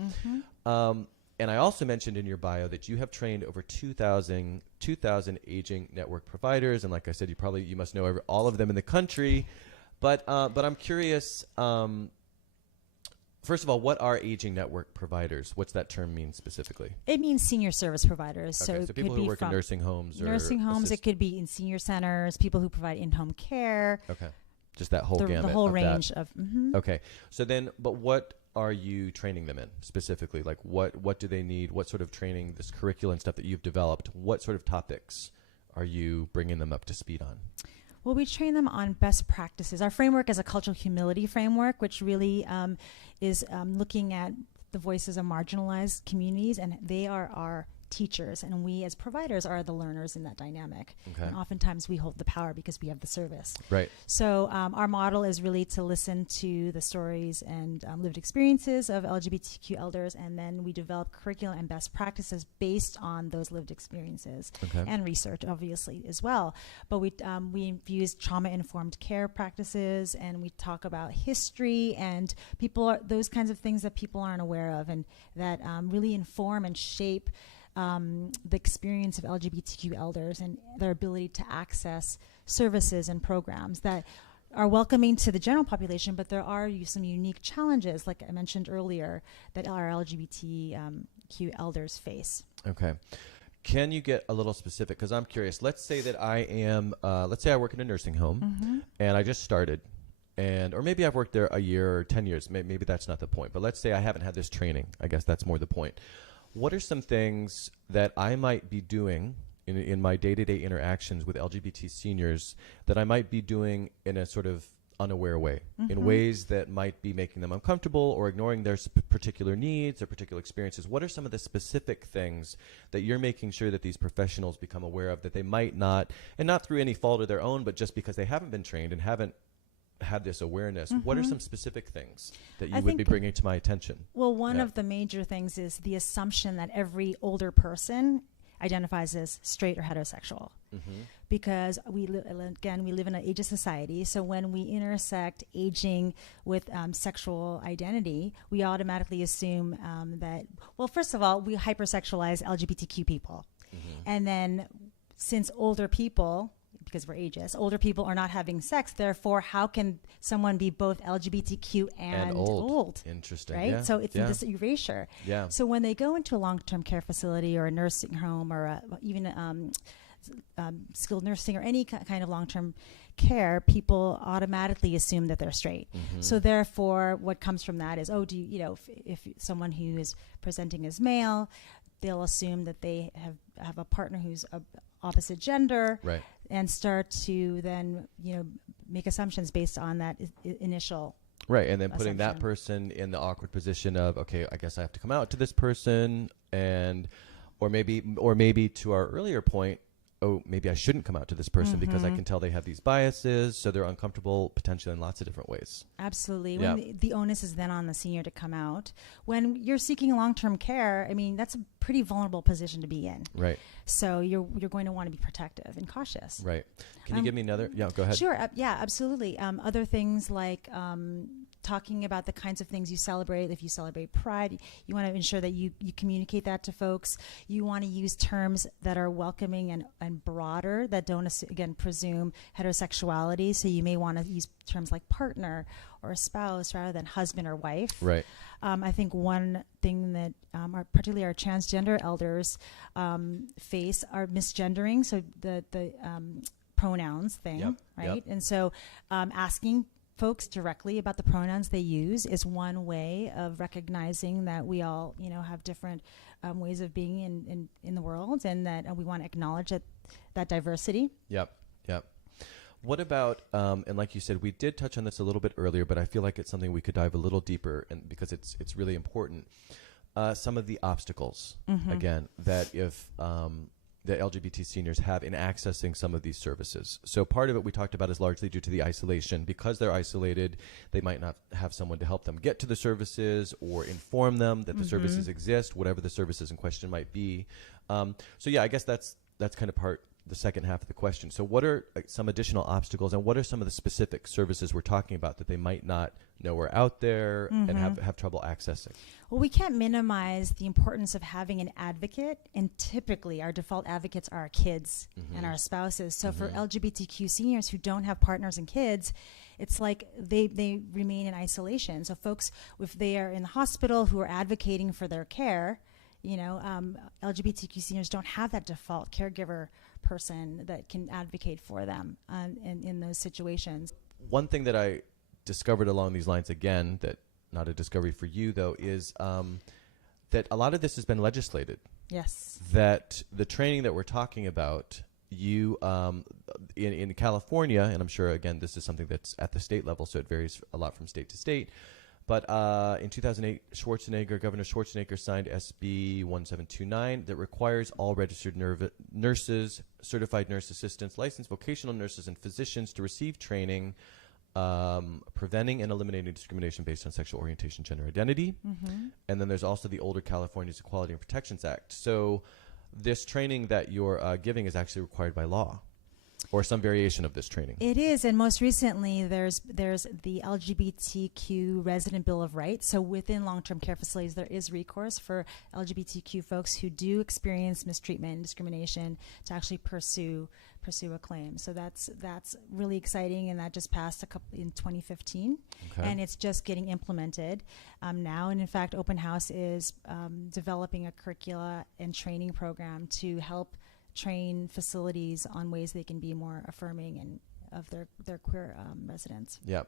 And I also mentioned in your bio that you have trained over 2,000 aging network providers. And like I said, you must know all of them in the country. But I'm curious, first of all, what are aging network providers? What's that term mean specifically? It means senior service providers. Okay, so people who work in nursing homes. Nursing homes, it could be in senior centers, people who provide in-home care. Okay, just that whole gamut. The whole range of. Okay, so then, but what are you training them in specifically? Like what do they need? What sort of training, this curriculum and stuff that you've developed, what sort of topics are you bringing them up to speed on? Well, we train them on best practices. Our framework is a cultural humility framework, which really is looking at the voices of marginalized communities, and they are our teachers, and we as providers are the learners in that dynamic. Okay. And oftentimes we hold the power because we have the service. Right. So our model is really to listen to the stories and lived experiences of LGBTQ elders, and then we develop curriculum and best practices based on those lived experiences and research, obviously, as well. But we infuse trauma-informed care practices, and we talk about history and those kinds of things that people aren't aware of, and that really inform and shape the experience of LGBTQ elders and their ability to access services and programs that are welcoming to the general population, but there are some unique challenges, like I mentioned earlier, that our LGBTQ elders face. Okay. Can you get a little specific? Because I'm curious. Let's say that let's say I work in a nursing home and I just started. Or maybe I've worked there a year or 10 years. Maybe that's not the point. But let's say I haven't had this training. I guess that's more the point. What are some things that I might be doing in my day-to-day interactions with LGBT seniors that I might be doing in a sort of unaware way, in ways that might be making them uncomfortable or ignoring their particular needs or particular experiences? What are some of the specific things that you're making sure that these professionals become aware of that they might not, and not through any fault of their own, but just because they haven't been trained and haven't had this awareness? What are some specific things that you would be bringing to my attention? Well, one of the major things is the assumption that every older person identifies as straight or heterosexual, because we live in an ageist society. So when we intersect aging with sexual identity, we automatically assume that, well, first of all, we hypersexualize LGBTQ people, and then since older people, because we're ageist, older people are not having sex. Therefore, how can someone be both LGBTQ and old? Interesting. Right? Yeah. So it's this erasure. Yeah. So when they go into a long-term care facility or a nursing home or even skilled nursing or any kind of long-term care, people automatically assume that they're straight. So therefore, what comes from that is, if someone who is presenting as male, they'll assume that they have a partner who's opposite gender, right, and start to then make assumptions based on that initial right, and then putting assumption. that person in the awkward position of, okay, I guess I have to come out to this person, or maybe to our earlier point, oh, maybe I shouldn't come out to this person because I can tell they have these biases, so they're uncomfortable potentially in lots of different ways. Absolutely. Yeah. When the onus is then on the senior to come out. When you're seeking long-term care, I mean, that's a pretty vulnerable position to be in. Right. So you're going to want to be protective and cautious. Right. Can you give me another? Yeah, go ahead. Sure. Yeah, absolutely. Other things like talking about the kinds of things you celebrate. If you celebrate Pride, you want to ensure that you communicate that to folks. You want to use terms that are welcoming and broader, that don't, again, presume heterosexuality. So you may want to use terms like partner or spouse rather than husband or wife. Right. I think one thing that particularly our transgender elders face are misgendering. So the pronouns thing, right? And so asking folks directly about the pronouns they use is one way of recognizing that we all, have different ways of being in the world, and that we want to acknowledge that diversity. Yep. What about, and like you said, we did touch on this a little bit earlier, but I feel like it's something we could dive a little deeper, and because it's really important. Some of the obstacles, again, that if the LGBT seniors have in accessing some of these services. So part of it we talked about is largely due to the isolation. Because they're isolated, they might not have someone to help them get to the services or inform them that the services exist, whatever the services in question might be. So yeah, I guess that's kind of the second half of the question. So what are some additional obstacles, and what are some of the specific services we're talking about that they might not know are out there and have trouble accessing? Well, we can't minimize the importance of having an advocate, and typically our default advocates are our kids and our spouses. So for LGBTQ seniors who don't have partners and kids, it's like they remain in isolation. So folks, if they are in the hospital who are advocating for their care, LGBTQ seniors don't have that default caregiver person that can advocate for them in those situations. One thing that I discovered along these lines, again, that not a discovery for you though, is that a lot of this has been legislated. Yes. That the training that we're talking about, you in California, and I'm sure again this is something that's at the state level, so it varies a lot from state to state. But in 2008, Governor Schwarzenegger signed SB 1729 that requires all registered nurses, certified nurse assistants, licensed vocational nurses, and physicians to receive training preventing and eliminating discrimination based on sexual orientation, gender identity. And then there's also the older California's Equality and Protections Act. So this training that you're giving is actually required by law, or some variation of this training. It is, and most recently there's the LGBTQ Resident Bill of Rights. So within long-term care facilities, there is recourse for LGBTQ folks who do experience mistreatment and discrimination to actually pursue a claim. So that's really exciting, and that just passed in 2015, and it's just getting implemented now. And in fact, Openhouse is developing a curricula and training program to help train facilities on ways they can be more affirming and of their queer residents. Yeah.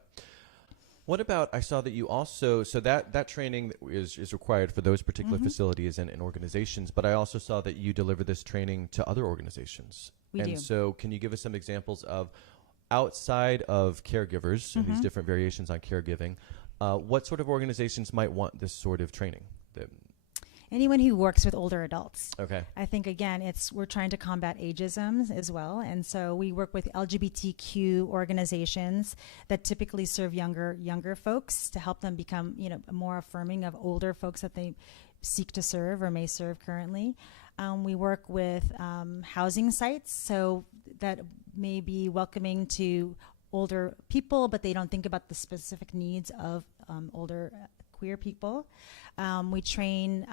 What about, I saw that you also, so that training is required for those particular facilities and organizations, but I also saw that you deliver this training to other organizations. We do. So can you give us some examples of, outside of caregivers and these different variations on caregiving, what sort of organizations might want this sort of training? Anyone who works with older adults. Okay. I think, again, we're trying to combat ageism as well. And so we work with LGBTQ organizations that typically serve younger folks to help them become, more affirming of older folks that they seek to serve or may serve currently. We work with housing sites, so that may be welcoming to older people, but they don't think about the specific needs of older queer people. We train,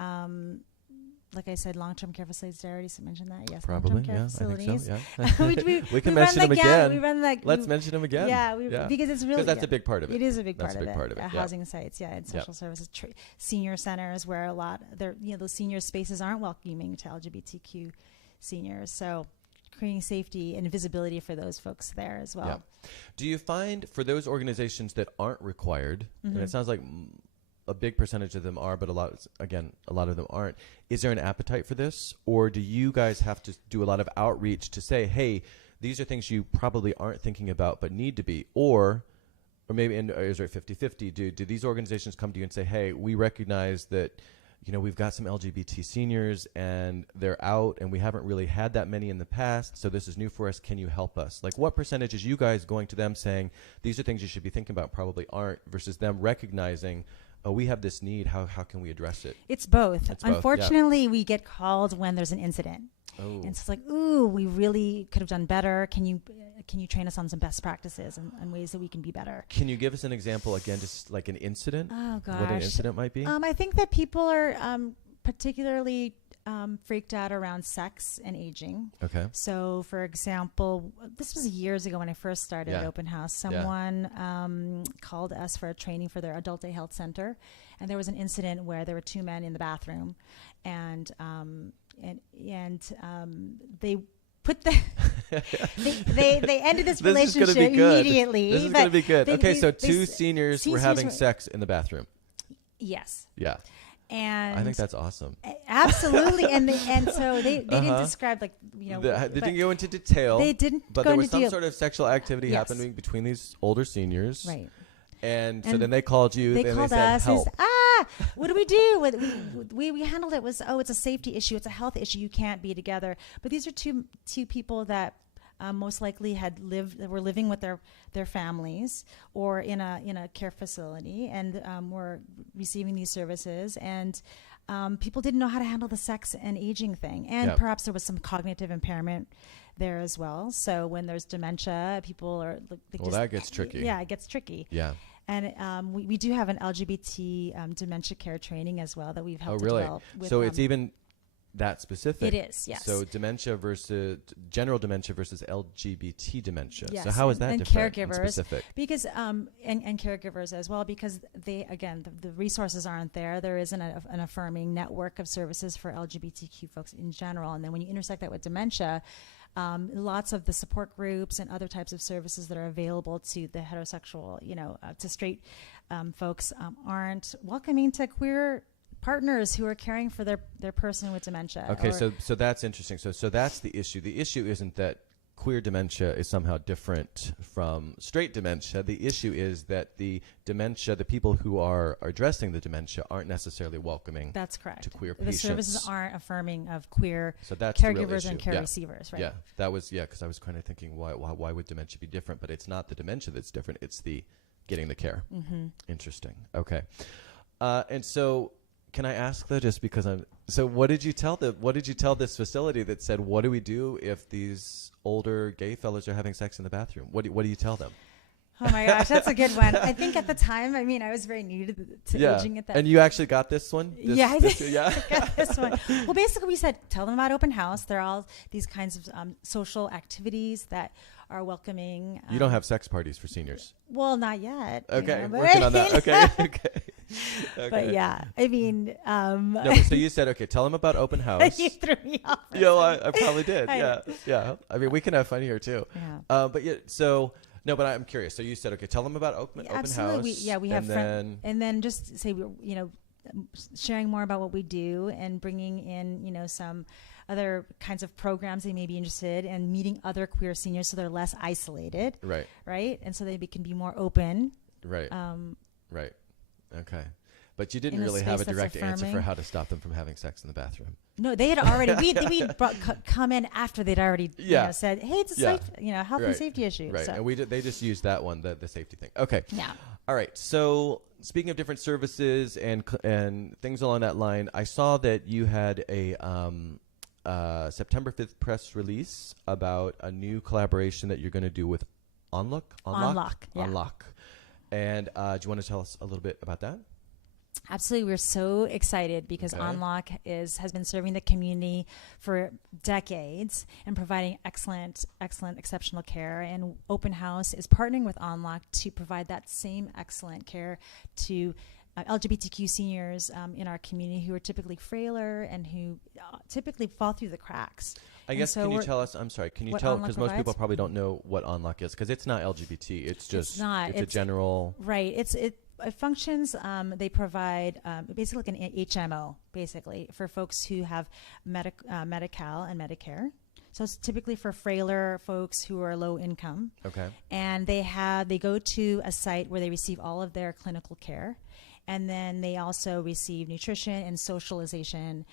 like I said, long-term care facilities. Did I already mention that? Yes, probably. Long-term care facilities. I think so, yeah. we can mention them again. Let's mention them again. Yeah, because it's really, that's a big part of it. It is a big part of it. Housing sites, and social services, senior centers, where a lot those senior spaces aren't welcoming to LGBTQ seniors. So creating safety and visibility for those folks there as well. Yeah. Do you find for those organizations that aren't required, and it sounds like a big percentage of them are, but a lot of them aren't. Is there an appetite for this, or do you guys have to do a lot of outreach to say, hey, these are things you probably aren't thinking about but need to be, or maybe, is it 50-50? Do these organizations come to you and say, hey, we recognize that we've got some LGBT seniors and they're out and we haven't really had that many in the past, so this is new for us, can you help us? Like, what percentage is you guys going to them saying, these are things you should be thinking about, probably aren't, versus them recognizing, oh, we have this need. How can we address it? It's both. It's both, yeah. Unfortunately, we get called when there's an incident. Oh. And it's like, ooh, we really could have done better. Can you train us on some best practices and ways that we can be better? Can you give us an example again, just like an incident? Oh, gosh. What an incident might be? I think that people are particularly freaked out around sex and aging. Okay. So, for example, this was years ago when I first started at Openhouse. Someone called us for a training for their adult day health center, and there was an incident where there were two men in the bathroom, and they put the they ended this relationship immediately. This is going to be good. Okay, so two seniors were having sex in the bathroom. Yes. Yeah. And I think that's awesome. Absolutely, and so they didn't describe, like, you know, they didn't go into detail. They didn't, but go there was into some sort of sexual activity happening between these older seniors, right? And so then they called you. They and called they said, us. help. What do we do? We handled it. It's a safety issue. It's a health issue. You can't be together. But these are two people that most likely were living with their families or in a care facility, and were receiving these services, and people didn't know how to handle the sex and aging thing, and perhaps there was some cognitive impairment there as well. So when there's dementia, people are that gets tricky. Yeah, it gets tricky. Yeah. And we do have an LGBT dementia care training as well that we've helped to develop. So it's even that specific. It is, yes. So general dementia versus LGBT dementia. Yes. So how is that and different caregivers, and specific? Because and caregivers as well, because the resources aren't there. There isn't an affirming network of services for LGBTQ folks in general. And then when you intersect that with dementia, lots of the support groups and other types of services that are available to the heterosexual, to straight folks aren't welcoming to queer partners who are caring for their person with dementia. Okay, so that's interesting. So that's the issue. The issue isn't that queer dementia is somehow different from straight dementia. The issue is that the dementia, the people who are addressing the dementia, aren't necessarily welcoming. That's correct. To queer the patients. services aren't affirming of queer caregivers and care receivers, right? Yeah, that was because I was kind of thinking why would dementia be different? But it's not the dementia that's different. It's the getting the care. Mm-hmm. Interesting. Okay, and so. Can I ask though, just because what did you tell this facility that said, what do we do if these older gay fellas are having sex in the bathroom? What do you tell them? Oh my gosh, that's a good one. I think at the time, I was very new to aging at that. And you actually got this one? I got this one. Well, basically we said, tell them about Openhouse. They're all these kinds of social activities that are welcoming. You don't have sex parties for seniors? Well, not yet. Okay, working on that. Okay. But yeah, no, so you said, okay, tell them about Openhouse. You threw me off. I probably did. Yeah. I mean, we can have fun here too. Yeah. But yeah, so no, but I'm curious. So you said, okay, tell them about Openhouse. Absolutely. We have and then just say, sharing more about what we do and bringing in, some other kinds of programs they may be interested in, and meeting other queer seniors so they're less isolated. Right. And so they can be more open. Right. Right. Okay. But you didn't really have a direct answer for how to stop them from having sex in the bathroom. No, they had already. we come in after they'd already said, "Hey, it's a health and safety issue." Right, so. and they just used that one, the safety thing. Okay. Yeah. All right. So speaking of different services and things along that line, I saw that you had a September 5th press release about a new collaboration that you're going to do with Unlock. And do you want to tell us a little bit about that? Absolutely. We're so excited because Unlock has been serving the community for decades and providing excellent, exceptional care. And Openhouse is partnering with Unlock to provide that same excellent care to LGBTQ seniors in our community who are typically frailer and who typically fall through the cracks. I guess, can you tell us, I'm sorry, can you tell, because most people probably don't know what Unlock is, because it's not LGBT, it's just, it's a general. Right, it functions, they provide basically like an HMO, basically, for folks who have Medi-Cal and Medicare. So it's typically for frailer folks who are low income. Okay. And they go to a site where they receive all of their clinical care. And then they also receive nutrition and socialization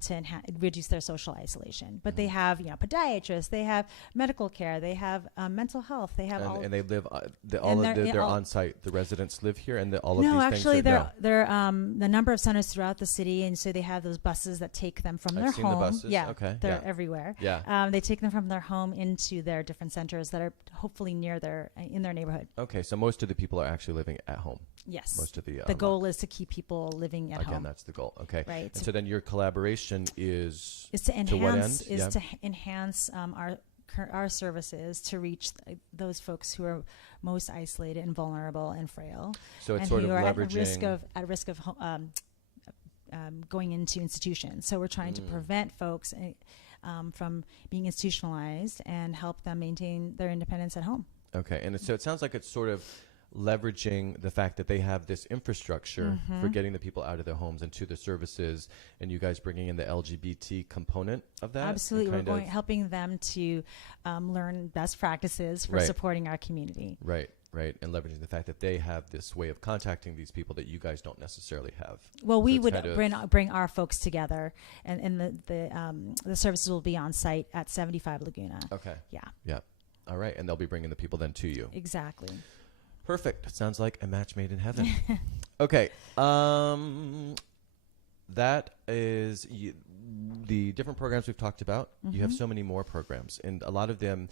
to reduce their social isolation. But they have, podiatrists, they have medical care, they have mental health, they have and they live they're on site. The residents live here, and all of these actually, things. They're the number of centers throughout the city, and so they have those buses that take them from their I've seen home. the buses. Yeah, okay. they're everywhere. Yeah. They take them from their home into their different centers that are hopefully near in their neighborhood. Okay, so most of the people are actually living at home. Yes. Most of the goal is to keep people living at home. Again, that's the goal. Okay. Right. And so then your collaboration is to enhance what end? To enhance our services to reach those folks who are most isolated and vulnerable and frail. So it's and sort who of are leveraging at risk of going into institutions. So we're trying to prevent folks from being institutionalized and help them maintain their independence at home. Okay, and so it sounds like it's sort of leveraging the fact that they have this infrastructure for getting the people out of their homes and to the services, and you guys bringing in the LGBT component of that. Absolutely, we're helping them to learn best practices for supporting our community. Right, and leveraging the fact that they have this way of contacting these people that you guys don't necessarily have. Well, we would bring our folks together, and the services will be on site at 75 Laguna. Okay. Yeah. All right, and they'll be bringing the people then to you. Exactly. Perfect. Sounds like a match made in heaven. Okay. That is the different programs we've talked about. You have so many more programs, and a lot of them,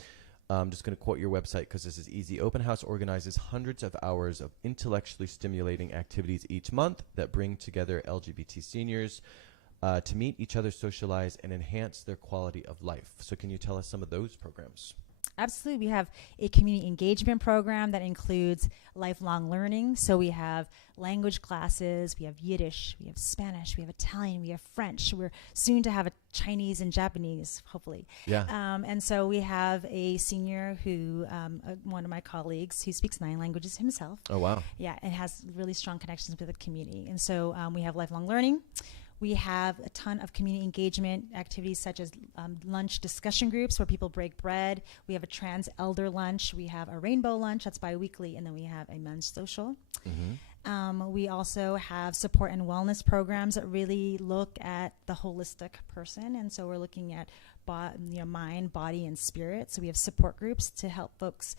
I'm just going to quote your website because this is easy. Openhouse organizes hundreds of hours of intellectually stimulating activities each month that bring together LGBT seniors to meet each other, socialize, and enhance their quality of life. So can you tell us some of those programs? Absolutely. We have a community engagement program that includes lifelong learning. So we have language classes, we have Yiddish, we have Spanish, we have Italian, we have French. We're soon to have a Chinese and Japanese, hopefully. Yeah. And so we have a senior who, one of my colleagues, who speaks 9 languages himself. Oh, wow. Yeah, and has really strong connections with the community. And so we have lifelong learning. We have a ton of community engagement activities such as lunch discussion groups where people break bread. We have a trans elder lunch. We have a rainbow lunch that's bi-weekly, and then we have a men's social. We also have support and wellness programs that really look at the holistic person, and so we're looking at mind, body, and spirit. So we have support groups to help folks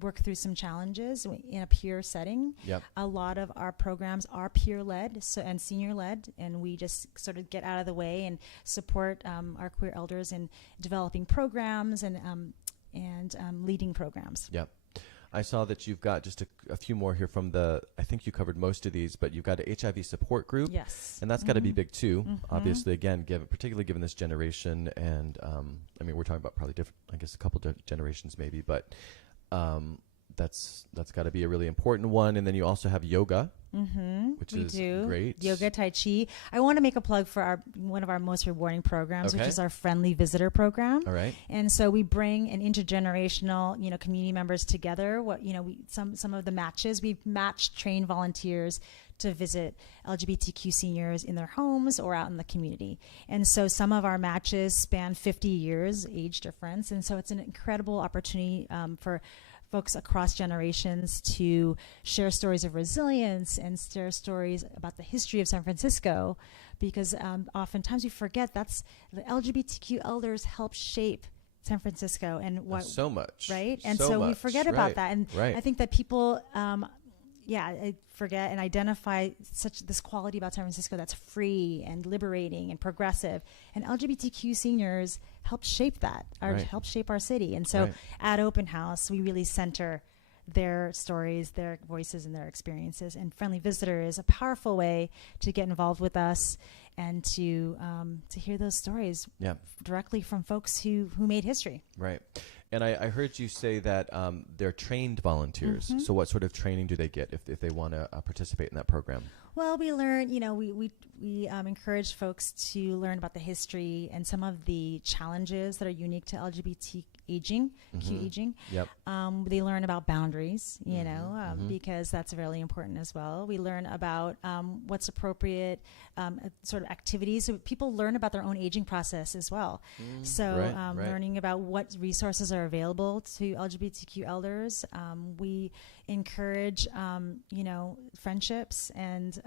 work through some challenges in a peer setting. Yep. A lot of our programs are peer-led and senior-led, and we just sort of get out of the way and support our queer elders in developing programs and leading programs. Yep. I saw that you've got just a few more here from I think you covered most of these, but you've got an HIV support group. Yes. And that's got to be big too, obviously, again, particularly given this generation. And we're talking about probably different, I guess a couple generations maybe, but that's got to be a really important one. And then you also have yoga, which is great. Yoga, Tai Chi. I want to make a plug for one of our most rewarding programs, which is our Friendly Visitor program. All right. And so we bring an intergenerational, community members together. Some of the matches, we've matched trained volunteers to visit LGBTQ seniors in their homes or out in the community. And so some of our matches span 50 years age difference. And so it's an incredible opportunity for folks across generations to share stories of resilience and share stories about the history of San Francisco, because oftentimes we forget that's the LGBTQ elders help shape San Francisco and what so much, right? And so we forget about that. And I think that people I forget and identify this quality about San Francisco that's free and liberating and progressive. And LGBTQ seniors help shape that, help shape our city. And so at Openhouse, we really center their stories, their voices, and their experiences. And Friendly Visitor is a powerful way to get involved with us and to hear those stories directly from folks who made history. Right. And I heard you say that they're trained volunteers. So what sort of training do they get if they want to participate in that program? Well, we learn, we encourage folks to learn about the history and some of the challenges that are unique to LGBT aging, acute aging. Yep. They learn about boundaries, because that's really important as well. We learn about what's appropriate sort of activities. So people learn about their own aging process as well. Learning about what resources are available to LGBTQ elders. We encourage, friendships, and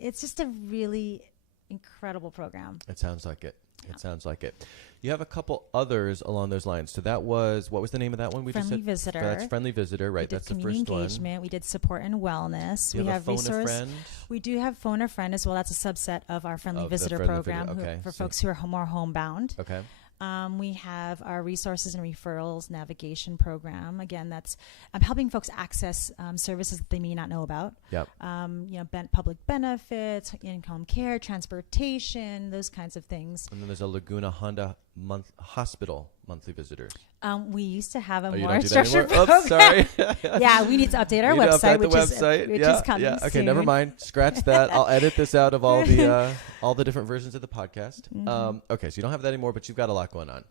it's just a really incredible program. It sounds like it. It sounds like it. You have a couple others along those lines. So that was, what was the name of that one? Friendly Visitor. That's Friendly Visitor, right? That's the first one. Community engagement. We did support and wellness. We have Phone a Friend. We do have Phone a Friend as well. That's a subset of our Friendly Visitor program for folks who are more homebound. Okay. We have our resources and referrals navigation program. Again, that's helping folks access services that they may not know about. Yep. Public benefits, in-home care, transportation, those kinds of things. And then there's a Laguna Honda Hospital monthly visitors. We used to have a you more don't do that structured anymore? program. Oh, sorry. Yeah, we need to update our website, which is coming soon. Okay, never mind. Scratch that. I'll edit this out of all the different versions of the podcast. Okay, so you don't have that anymore, but you've got a lot going on.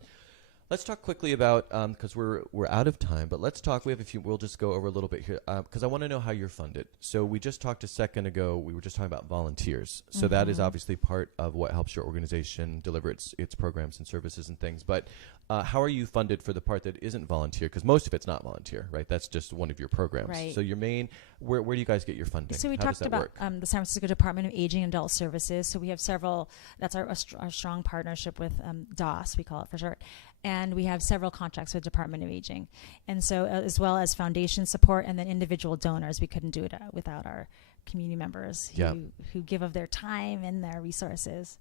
Let's talk quickly about, because we're out of time, but let's talk. We have a few. We'll just go over a little bit here, because I want to know how you're funded. So we just talked a second ago. We were just talking about volunteers. So that is obviously part of what helps your organization deliver its programs and services and things. But how are you funded for the part that isn't volunteer? Because most of it's not volunteer, right? That's just one of your programs. Right. So your main, where do you guys get your funding? So we how talked about the San Francisco Department of Aging and Adult Services. So we have several. That's our strong partnership with DOS, we call it for short. And we have several contracts with Department of Aging. And so as well as foundation support and then individual donors. We couldn't do it without our community members who give of their time and their resources.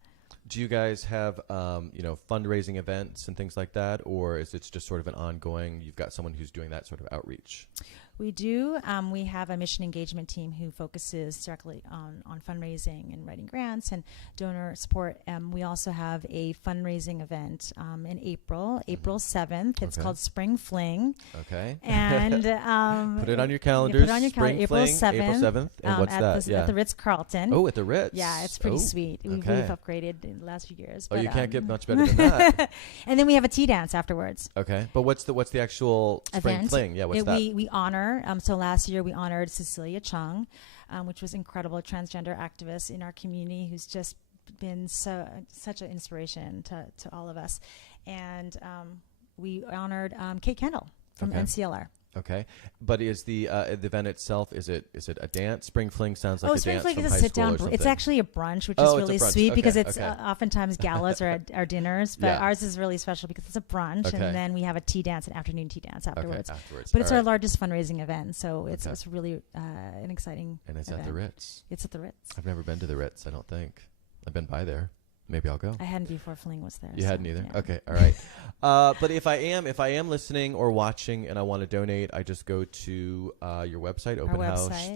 Do you guys have, fundraising events and things like that? Or is it just sort of an ongoing, you've got someone who's doing that sort of outreach? We do. We have a mission engagement team who focuses directly on fundraising and writing grants and donor support. We also have a fundraising event in April 7th. It's called Spring Fling. Okay. And put it on your calendars. Put it on your calendar. April 7th. And what's that? At the Ritz-Carlton. Oh, at the Ritz. Yeah, it's pretty sweet. We've upgraded in the last few years. Oh, you can't get much better than that. And then we have a tea dance afterwards. Okay. But what's the actual Spring Fling? Yeah, what's that? We honor. So last year we honored Cecilia Chung, which was incredible, a transgender activist in our community who's just been such an inspiration to all of us. And we honored Kate Kendall from NCLR. Okay, but is the event itself, is it a dance? Spring Fling sounds like a Spring dance Fling from is a high sit school down. or something. It's actually a brunch, which is really sweet because it's oftentimes galas or our dinners, but ours is really special because it's a brunch, and then we have a tea dance, an afternoon tea dance afterwards. But it's our largest fundraising event, so it's really an exciting And it's event. at the Ritz. It's at the Ritz. I've never been to the Ritz, I don't think. I've been by there. Maybe I'll go. I hadn't before Fling was there. You hadn't either? Yeah. Okay, all right. But if I am listening or watching and I want to donate, I just go to your website,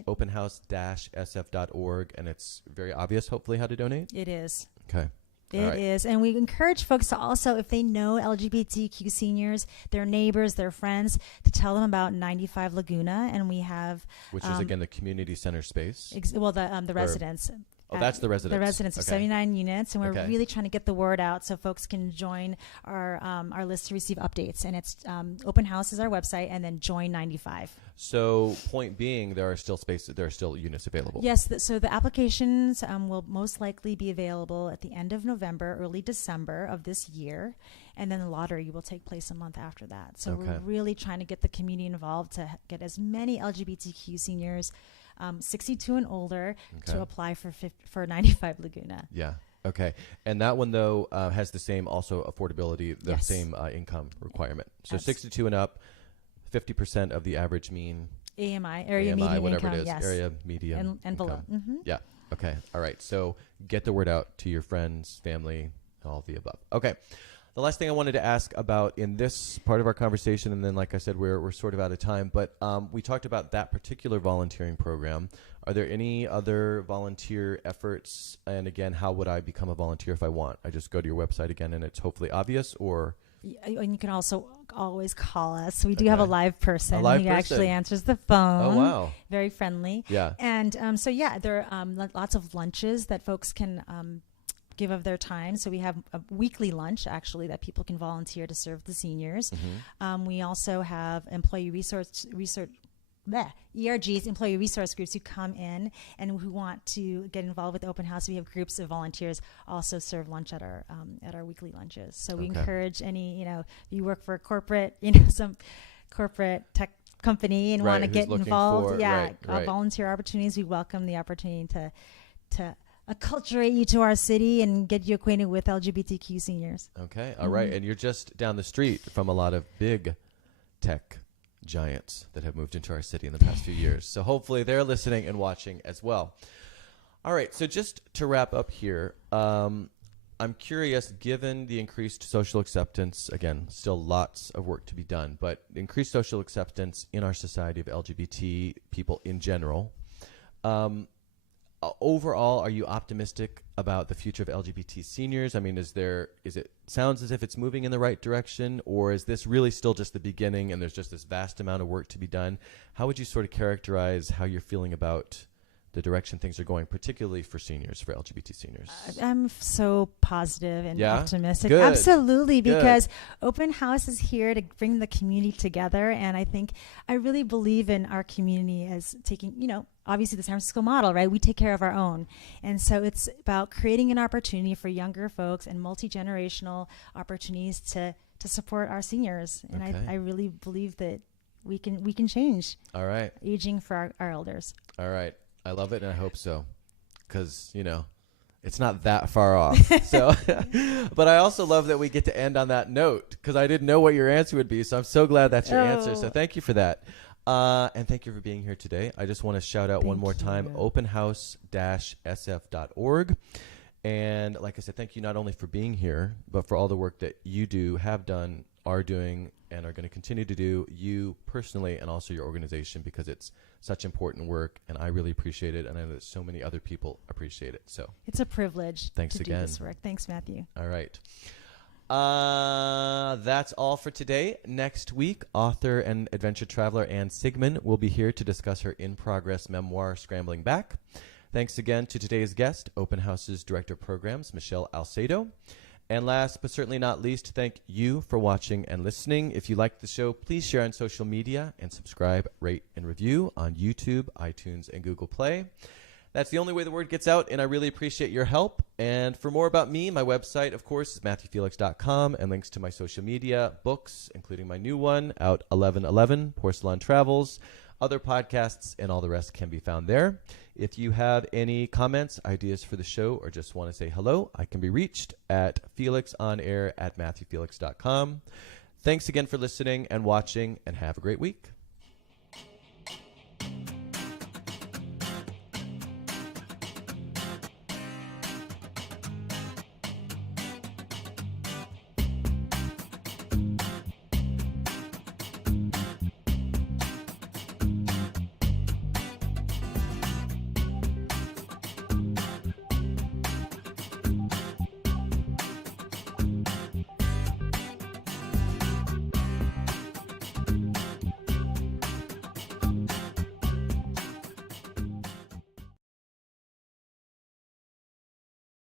openhouse-sf.org, and it's very obvious, hopefully, how to donate? It is. Okay. It is. And we encourage folks to also, if they know LGBTQ seniors, their neighbors, their friends, to tell them about 95 Laguna. And we have... Which is, again, the community center space. The residence. Oh, that's the residence. The residence of 79 units, and we're really trying to get the word out so folks can join our list to receive updates. And it's Open House is our website, and then join 95. So, point being, there are still spaces, there are still units available. Yes. So the applications will most likely be available at the end of November, early December of this year, and then the lottery will take place a month after that. So we're really trying to get the community involved to get as many LGBTQ seniors 62 and older to apply for 95 Laguna. Yeah. Okay. And that one, though, has the same also affordability, the same income requirement. So 62 and up, 50% of the average mean. Area median whatever income, it is. Area median and below. Mm-hmm. Yeah. Okay. All right. So get the word out to your friends, family, all of the above. Okay. The last thing I wanted to ask about in this part of our conversation, and then, like I said, we're sort of out of time, but we talked about that particular volunteering program. Are there any other volunteer efforts? And again, how would I become a volunteer if I want? I just go to your website again, and it's hopefully obvious, or... And you can also always call us. We do have a live person who actually answers the phone. Oh, wow. Very friendly. Yeah. And there are lots of lunches that folks can give of their time. So we have a weekly lunch, actually, that people can volunteer to serve the seniors. We also have ERGs, employee resource groups, who come in and who want to get involved with Open House. We have groups of volunteers also serve lunch at our weekly lunches. So we encourage any, if you work for a corporate, some corporate tech company and want to get involved, volunteer opportunities. We welcome the opportunity to acculturate you to our city and get you acquainted with LGBTQ seniors. Okay, all right. And you're just down the street from a lot of big tech giants that have moved into our city in the past few years. So hopefully they're listening and watching as well. All right, so just to wrap up here, I'm curious, given the increased social acceptance, again, still lots of work to be done, but increased social acceptance in our society of LGBT people in general, overall, are you optimistic about the future of LGBT seniors? I mean, is it sounds as if it's moving in the right direction, or is this really still just the beginning and there's just this vast amount of work to be done? How would you sort of characterize how you're feeling about the direction things are going, particularly for seniors, for LGBT seniors? I'm so positive and optimistic. Good. Absolutely, because Open House is here to bring the community together. And I really believe in our community as taking, obviously the San Francisco model, right? We take care of our own. And so it's about creating an opportunity for younger folks and multi-generational opportunities to support our seniors. And I really believe that we can change. All right. Aging for our elders. All right. I love it, and I hope so, because, it's not that far off. So, but I also love that we get to end on that note, because I didn't know what your answer would be, so I'm so glad that's your answer. So thank you for that. And thank you for being here today. I just want to shout out one more time, openhouse-sf.org. And like I said, thank you not only for being here, but for all the work that you do, have done, are doing, and are going to continue to do, you personally and also your organization, because it's such important work, and I really appreciate it, and I know that so many other people appreciate it. So it's a privilege to do this work. Thanks, Matthew. All right. That's all for today. Next week, author and adventure traveler Anne Sigmund will be here to discuss her in-progress memoir, Scrambling Back. Thanks again to today's guest, Open House's Director of Programs, Michelle Alcedo. And last but certainly not least, thank you for watching and listening. If you liked the show, please share on social media and subscribe, rate, and review on YouTube, iTunes, and Google Play. That's the only way the word gets out, and I really appreciate your help. And for more about me, my website, of course, is MatthewFelix.com, and links to my social media, books, including my new one, out 11/11, Porcelain Travels, other podcasts, and all the rest can be found there. If you have any comments, ideas for the show, or just want to say hello, I can be reached at felixonair@matthewfelix.com. Thanks again for listening and watching, and have a great week.